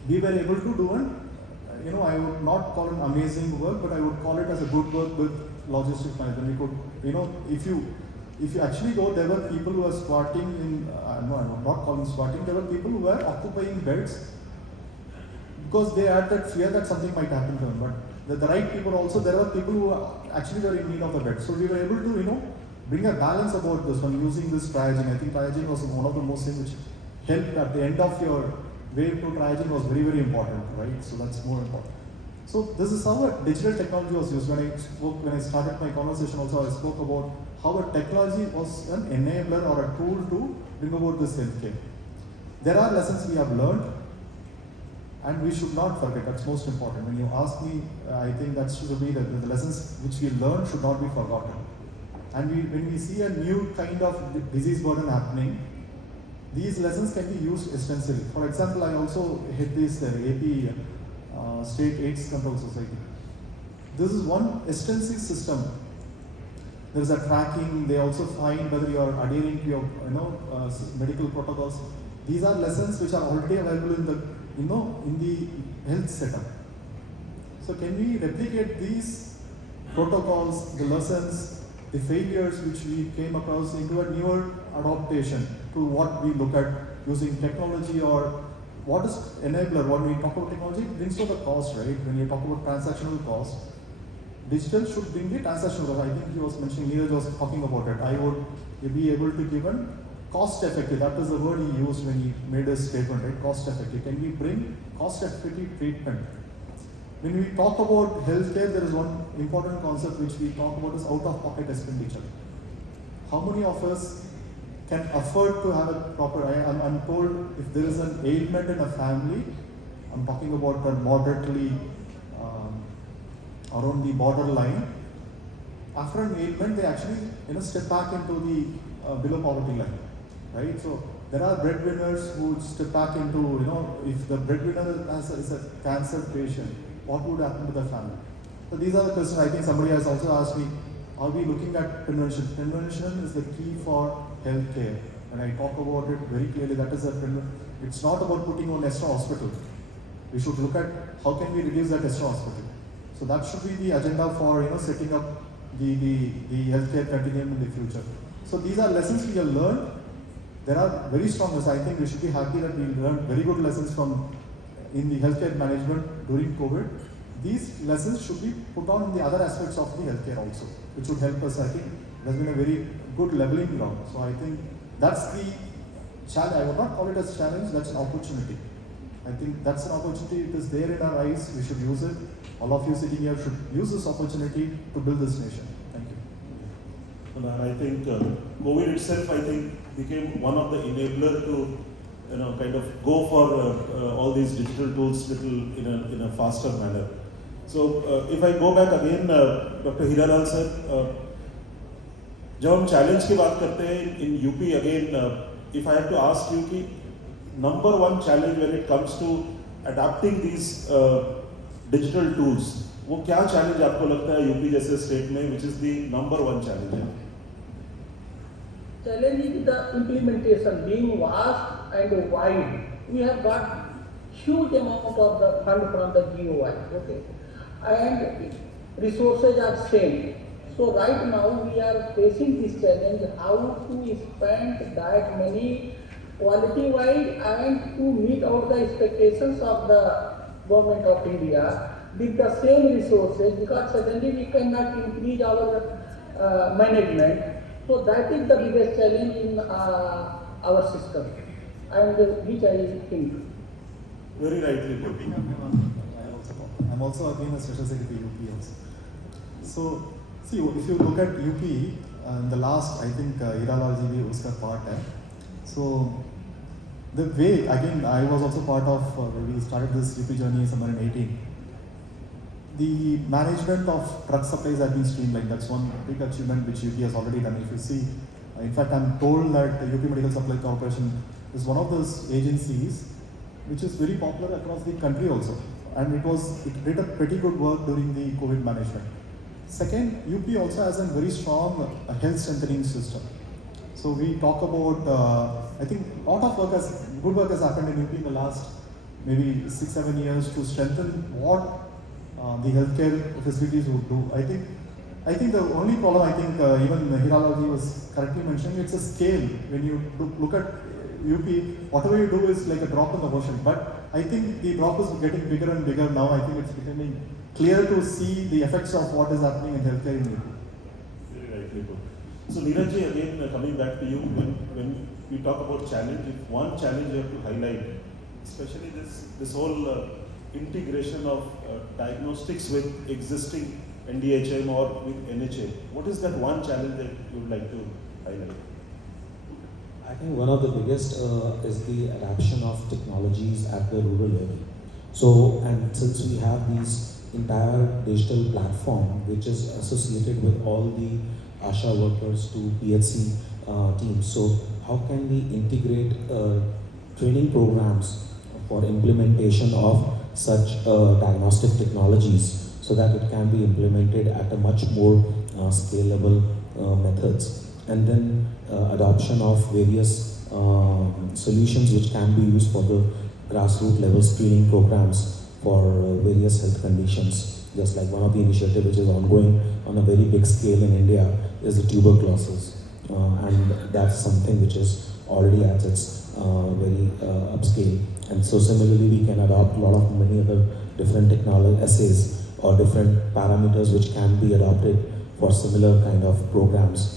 we were able to do I would not call it amazing work, but I would call it as a good work with logistics management. We could, if you actually go, there were people who were squatting in, no, I'm not calling squatting, there were people who were occupying beds because they had that fear that something might happen to them. But the right people also, there were people who actually were in need of the bed. So we were able to, bring a balance about this one using this triaging. I think triaging was one of the most things which helped at the end of your wave to triaging was very, very important, right? So that's more important. So this is how a digital technology was used. When I started my conversation also, I spoke about how a technology was an enabler or a tool to bring about this healthcare. There are lessons we have learned, and we should not forget. That's most important. When you ask me, I think that should be the lessons which we learned should not be forgotten. And when we see a new kind of disease burden happening, these lessons can be used extensively. For example, I also hit this AP State AIDS Control Society. This is one extensive system. There is a tracking. They also find whether you are adhering to your medical protocols. These are lessons which are already available in the health setup. So can we replicate these protocols, the lessons, the failures which we came across into a newer adaptation to what we look at using technology, or what is enabler? When we talk about technology, it brings to the cost, right? When you talk about transactional cost, digital should bring the transactional cost. I think he was mentioning, Neeraj was talking about it. I would be able to give a cost effective. That is the word he used when he made his statement, right? Cost effective. Can we bring cost effective treatment? When we talk about healthcare, there is one important concept which we talk about is out-of-pocket expenditure. How many of us can afford to have a proper, I'm told if there is an ailment in a family, I'm talking about a moderately around the borderline, after an ailment they actually step back into the below poverty line, right? So there are breadwinners who step back into, if the breadwinner is a cancer patient, what would happen to the family? So these are the questions. I think somebody has also asked me, are we looking at prevention? Prevention is the key for healthcare. When I talk about it very clearly, that is it's not about putting on extra hospital. We should look at how can we reduce that extra hospital. So that should be the agenda for setting up the healthcare continuum in the future. So these are lessons we have learned. There are very strong lessons. I think we should be happy that we learned very good lessons in the healthcare management during COVID. These lessons should be put on in the other aspects of the healthcare also, which would help us. I think there's been a very good leveling ground. So I think that's the challenge. I would not call it as a challenge, that's an opportunity. I think that's an opportunity. It is there in our eyes. We should use it. All of you sitting here should use this opportunity to build this nation. Thank you. And I think COVID itself, I think, became one of the enabler to kind of go for all these digital tools in a faster manner. So if I go back again, Dr. Hiralal sir, जब हम challenge की बात करते हैं in UP again, if I have to ask you कि number one challenge when it comes to adapting these digital tools, वो क्या challenge आपको लगता है UP जैसे state में, which is the number one challenge? Challenge is the implementation being vast and wide. We have got huge amount of the fund from the GOI, okay, and resources are same. So right now we are facing this challenge how to spend that money quality wise and to meet out the expectations of the government of India with the same resources, because suddenly we cannot increase our management. So that is the biggest challenge in our system, and which I think. Very rightly put. I'm also again a special secretary UP also. So, see, if you look at UP, in the last, I think, Hiralal ji bhi uska part hai. So, the way, again, I was also part of, when we started this UP journey somewhere in 18. The management of drug supplies has been streamlined. That's one big achievement which UP has already done. If you see, in fact, I'm told that UP Medical Supply Corporation is one of those agencies which is very popular across the country also. And it did a pretty good work during the COVID management. Second, UP also has a very strong health strengthening system. So we talk about, I think a lot of good work has happened in UP in the last maybe 6-7 years to strengthen what the healthcare facilities would do. I think the only problem, I think even Hiralal ji was correctly mentioning, it's a scale. When you look at UP, whatever you do is like a drop in the ocean. But I think the drop is getting bigger and bigger now. I think it's becoming clear to see the effects of what is happening in healthcare in UP. Very rightly put. So Neeraj ji, again coming back to you, when we talk about challenge, if one challenge you have to highlight, especially this whole integration of diagnostics with existing NDHM or with NHA, what is that one challenge that you would like to highlight? I think one of the biggest is the adoption of technologies at the rural level. So, and since we have these entire digital platform which is associated with all the ASHA workers to PHC teams, so how can we integrate training programs for implementation of such diagnostic technologies so that it can be implemented at a much more scalable methods, and then adoption of various solutions which can be used for the grassroots level screening programs for various health conditions. Just like one of the initiatives which is ongoing on a very big scale in India is the tuberculosis, and that's something which is already at its very upscale. And so similarly we can adopt a lot of many other different technology assays or different parameters which can be adopted for similar kind of programs.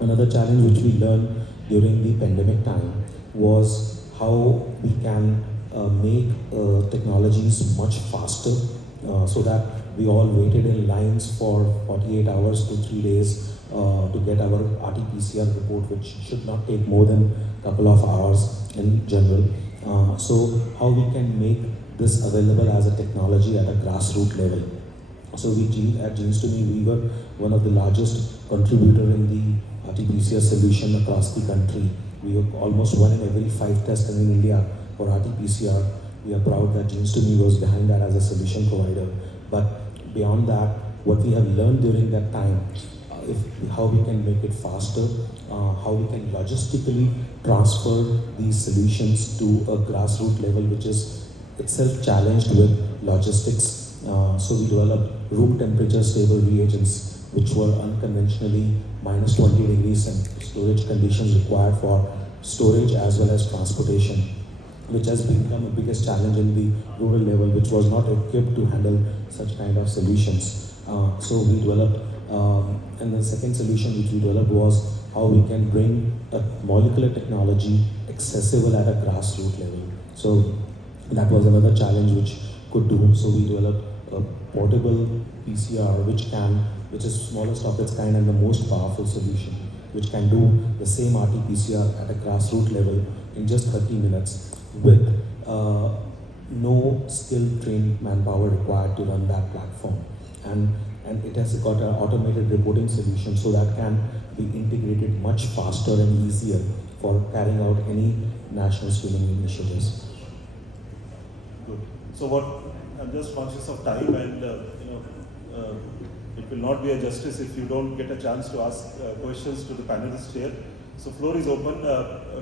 Another challenge which we learned during the pandemic time was how we can make technologies much faster so that we all waited in lines for 48 hours to 3 days to get our RT-PCR report, which should not take more than a couple of hours in general. So how we can make this available as a technology at a grassroots level. So at Genes2Me, we were one of the largest contributor in the RT-PCR solution across the country. We have almost 1 in every 5 tests in India for RT-PCR. We are proud that Genes2Me was behind that as a solution provider. But beyond that, what we have learned during that time, how we can make it faster, how we can logistically transfer these solutions to a grassroots level, which is itself challenged with logistics. So we developed room temperature stable reagents, which were unconventionally minus 20 degrees and storage conditions required for storage as well as transportation, which has become a biggest challenge in the rural level, which was not equipped to handle such kind of solutions. So we developed, and the second solution which we developed was how we can bring a molecular technology accessible at a grassroots level. So that was another challenge which could do. So we developed a portable PCR which is smallest of its kind and the most powerful solution, which can do the same RT-PCR at a grassroots level in just 30 minutes with no skilled trained manpower required to run that platform. And it has got an automated reporting solution so that can be integrated much faster and easier for carrying out any national screening initiatives. Good. So I'm just conscious of time, and it will not be a justice if you don't get a chance to ask questions to the panelists here. So floor is open.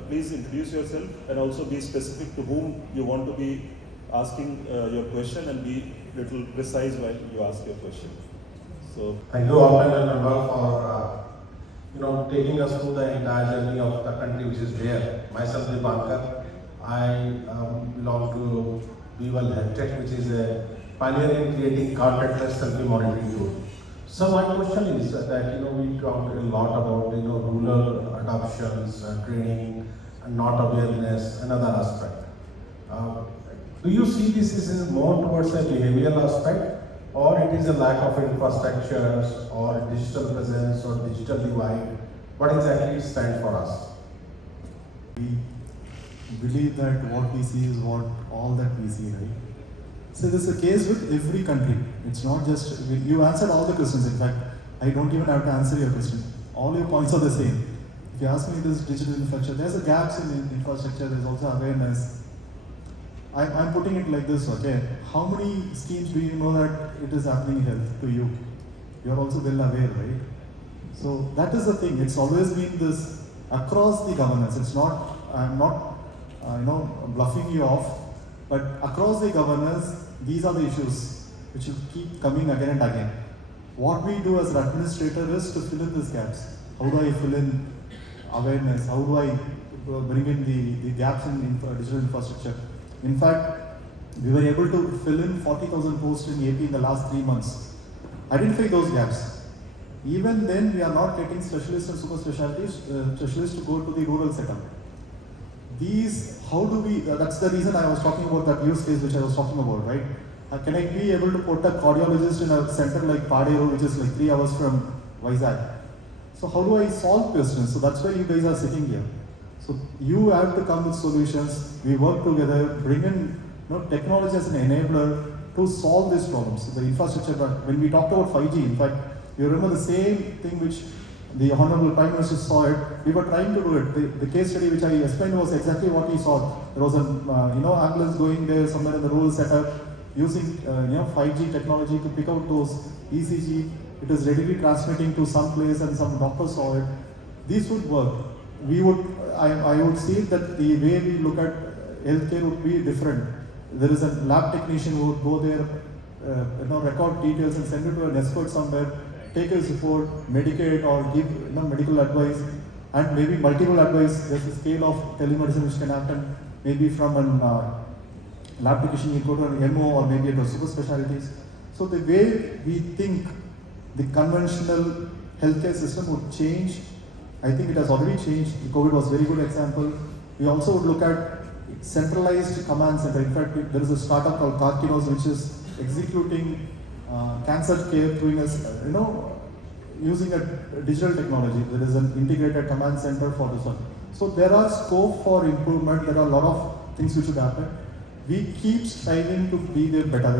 Please introduce yourself and also be specific to whom you want to be asking your question, and be little precise while you ask your question. So thank you, all panel member, for taking us through the entire journey of the country which is there. Myself, Dipankar, I belong to Well Health Tech, which is a pioneer in creating contactless selfie monitoring tool. So my question is that we talked a lot about rural adoptions, training, and not awareness, another aspect. Do you see this as more towards a behavioral aspect, or it is a lack of infrastructures or digital presence or digital divide? What exactly it stands for us? We believe that what we see is what all that we see, right? So this is a case with every country. It's not just, you answered all the questions. In fact, I don't even have to answer your question. All your points are the same. If you ask me this digital infrastructure, there's a gaps in infrastructure, there's also awareness. I'm putting it like this, okay? How many schemes do you know that it is happening in health to you? You're also well aware, right? So that is the thing. It's always been this across the governance. It's not, I'm not, bluffing you off, but across the governance, these are the issues which will keep coming again and again. What we do as an administrator is to fill in these gaps. How do I fill in awareness? How do I bring in the gaps in digital infrastructure? In fact, we were able to fill in 40,000 posts in AP in the last 3 months. Identify those gaps. Even then, we are not getting specialists and super specialties, specialists to go to the rural setup. These, how do we, that's the reason I was talking about that use case which I was talking about, right? Can I be able to put a cardiologist in a center like Padero, which is like 3 hours from Vizag? So how do I solve questions? So that's why you guys are sitting here. So you have to come with solutions. We work together, bring in technology as an enabler to solve these problems. The infrastructure, when we talked about 5G, in fact, you remember the same thing which the Honorable Prime Minister saw it, we were trying to do it. The case study which I explained was exactly what he saw. There was an ambulance going there somewhere in the rural setup, using 5G technology to pick out those ECG. It is readily transmitting to some place and some doctors saw it. These would work. I would see that the way we look at healthcare would be different. There is a lab technician who would go there, record details and send it to an expert somewhere, take his report, medicate or give medical advice, and maybe multiple advice. There's a scale of telemedicine which can happen, maybe from an lab technician, you go to an MO or maybe to super specialties. So the way we think the conventional healthcare system would change, I think it has already changed. The COVID was a very good example. We also would look at centralized command center. In fact, there is a startup called Karkinos which is executing cancer care doing using a digital technology. There is an integrated command center for this one. So there are scope for improvement. There are a lot of things which should happen. We keep striving to be there better.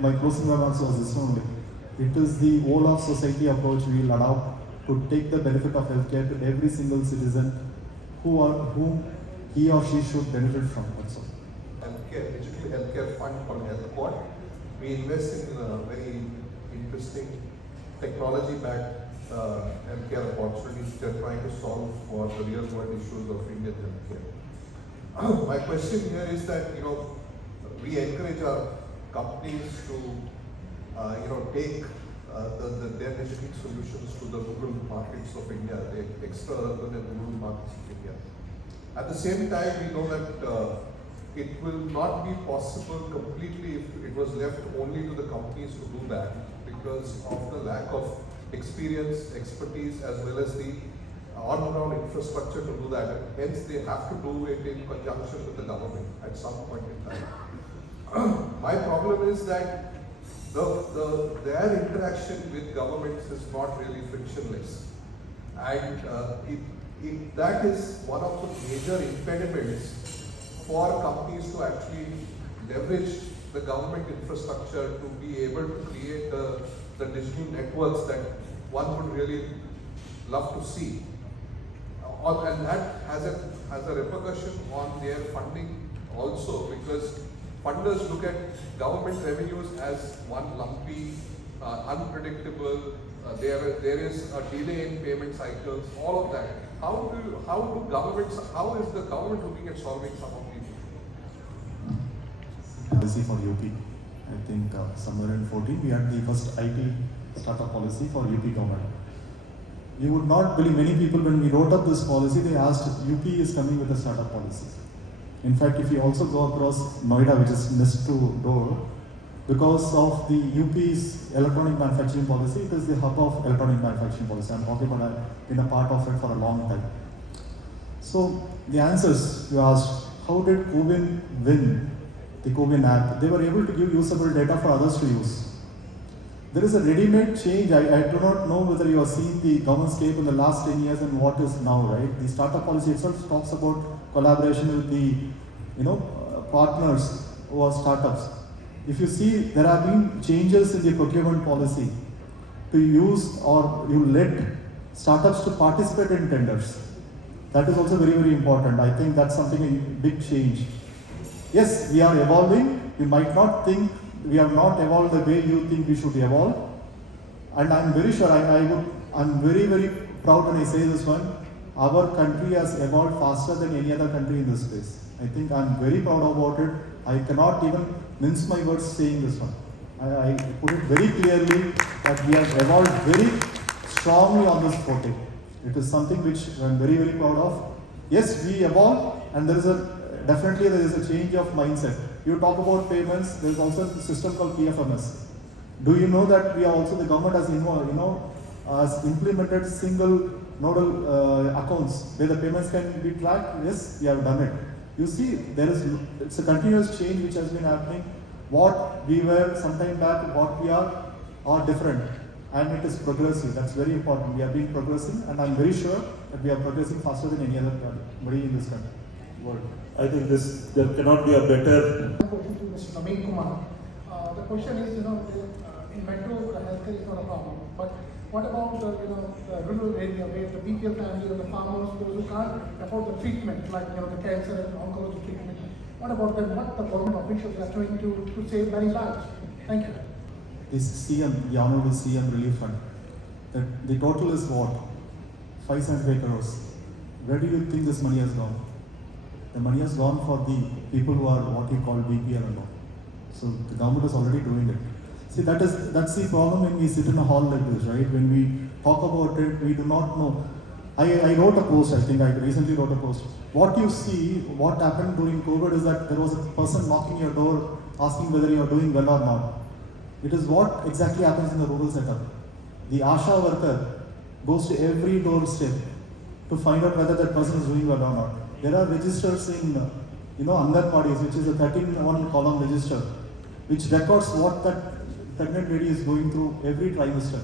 My closing remarks was this only. It is the whole of society approach we will allow to take the benefit of healthcare to every single citizen whom he or she should benefit from also. Healthcare, digital healthcare fund called Health Quad. We invest in very interesting technology-backed healthcare opportunities that are trying to solve for the real-world issues of Indian healthcare. My question here is that we encourage our companies to take their digital solutions to the rural markets of India, the extra urban and rural markets of India. At the same time, we know that it will not be possible completely if it was left only to the companies to do that because of the lack of experience, expertise, as well as the on-ground infrastructure to do that. And hence, they have to do it in conjunction with the government at some point in time. My problem is that their interaction with governments is not really frictionless, and that is one of the major impediments for companies to actually leverage the government infrastructure to be able to create the digital networks that one would really love to see. And that has a repercussion on their funding also, because funders look at government revenues as one lumpy, unpredictable, there is a delay in payment cycles, all of that. How is the government looking at solving some of these issues? Policy for UP. I think somewhere in 2014 we had the first IT startup policy for UP government. You would not believe, many people when we wrote up this policy, they asked, UP is coming with a startup policy. In fact, if you also go across Noida, which is next to door, because of the UP's electronic manufacturing policy, it is the hub of electronic manufacturing policy. I'm talking about been a part of it for a long time. So the answers you asked, how did Covin win the Covin app? They were able to give usable data for others to use. There is a ready-made change. I do not know whether you have seen the government scape in the last 10 years and what is now, right? The startup policy itself talks about collaboration with the, partners who are startups. If you see, there have been changes in the procurement policy to use or you let startups to participate in tenders. That is also very, very important. I think that's something a big change. Yes, we are evolving. You might not think we have not evolved the way you think we should evolve. And I'm very sure, I'm very, very proud when I say this one. Our country has evolved faster than any other country in this space. I think I'm very proud about it. I cannot even mince my words saying this one. I put it very clearly that we have evolved very strongly on this forte. It is something which I'm very, very proud of. Yes, we evolve, and there is a change of mindset. You talk about payments, there is also a system called PFMS. Do you know that we are also, the government has has implemented single nodal accounts where the payments can be tracked? Yes, we have done it. You see, it's a continuous change which has been happening. What we were some time back, what we are different. And it is progressive. That's very important. We have been progressing, and I'm very sure that we are progressing faster than any other country in this country, world. I think there cannot be a better. Question to Mr. Kumar. The question is, in metro, healthcare is not a problem, but what about the rural area where the BPL family or the farmers, those who can't afford the treatment, like the cancer and oncology treatment? What about them? What the government officials are trying to save many lives? Thank you. This CM, the Honorable CM Relief Fund, the total is what? 575 crores. Where do you think this money has gone? The money has gone for the people who are what you call BPL and all. So the government is already doing it. See, that's the problem when we sit in a hall like this, right? When we talk about it, we do not know. I wrote a post, I think I recently wrote a post. What you see, what happened during COVID is that there was a person knocking your door asking whether you are doing well or not. It is what exactly happens in the rural setup. The ASHA worker goes to every doorstep to find out whether that person is doing well or not. There are registers in, Anganwadis, which is a 13-1 column register, which records what that pregnant lady is going through every trimester.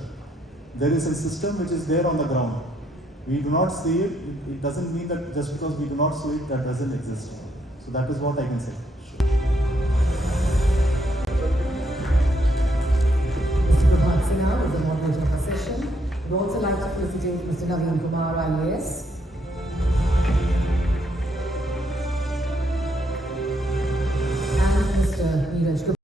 There is a system which is there on the ground. We do not see it. It doesn't mean that just because we do not see it, that doesn't exist. So that is what I can say. Mr. Bhaskaracharya is the moderator of the session. We'd also like to felicitate Mr. Narayan Kumar, IAS. And Mr.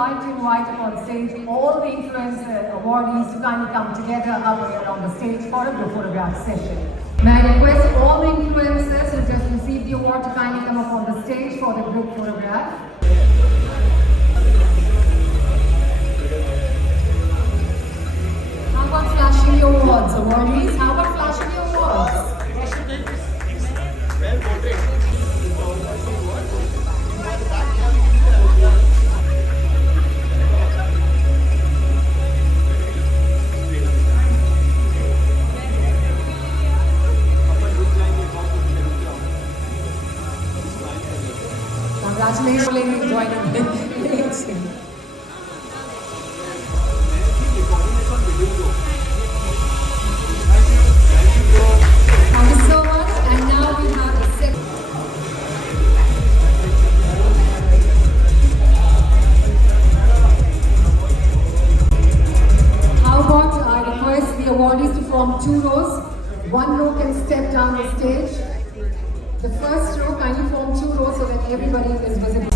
like to invite on stage all the influencer awardees to kindly come together up here on the stage for a group photograph session. May I request all the influencers who just received the award to kindly come up on the stage for the group photograph. How about flashing your awards, awardees? How about flashing your awards? Well voted. Congratulations for joining. Thank you so much. And now we have the second. How about I request the awardees to form 2 rows. 1 row can step down the stage. The first row kindly form 2 rows so that everybody is visible.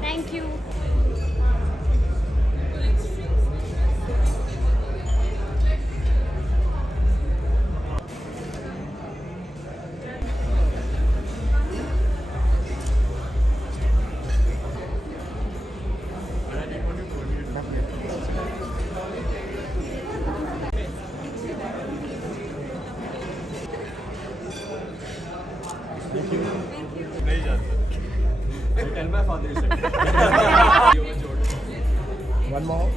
Thank you. Tell my father you said. One more.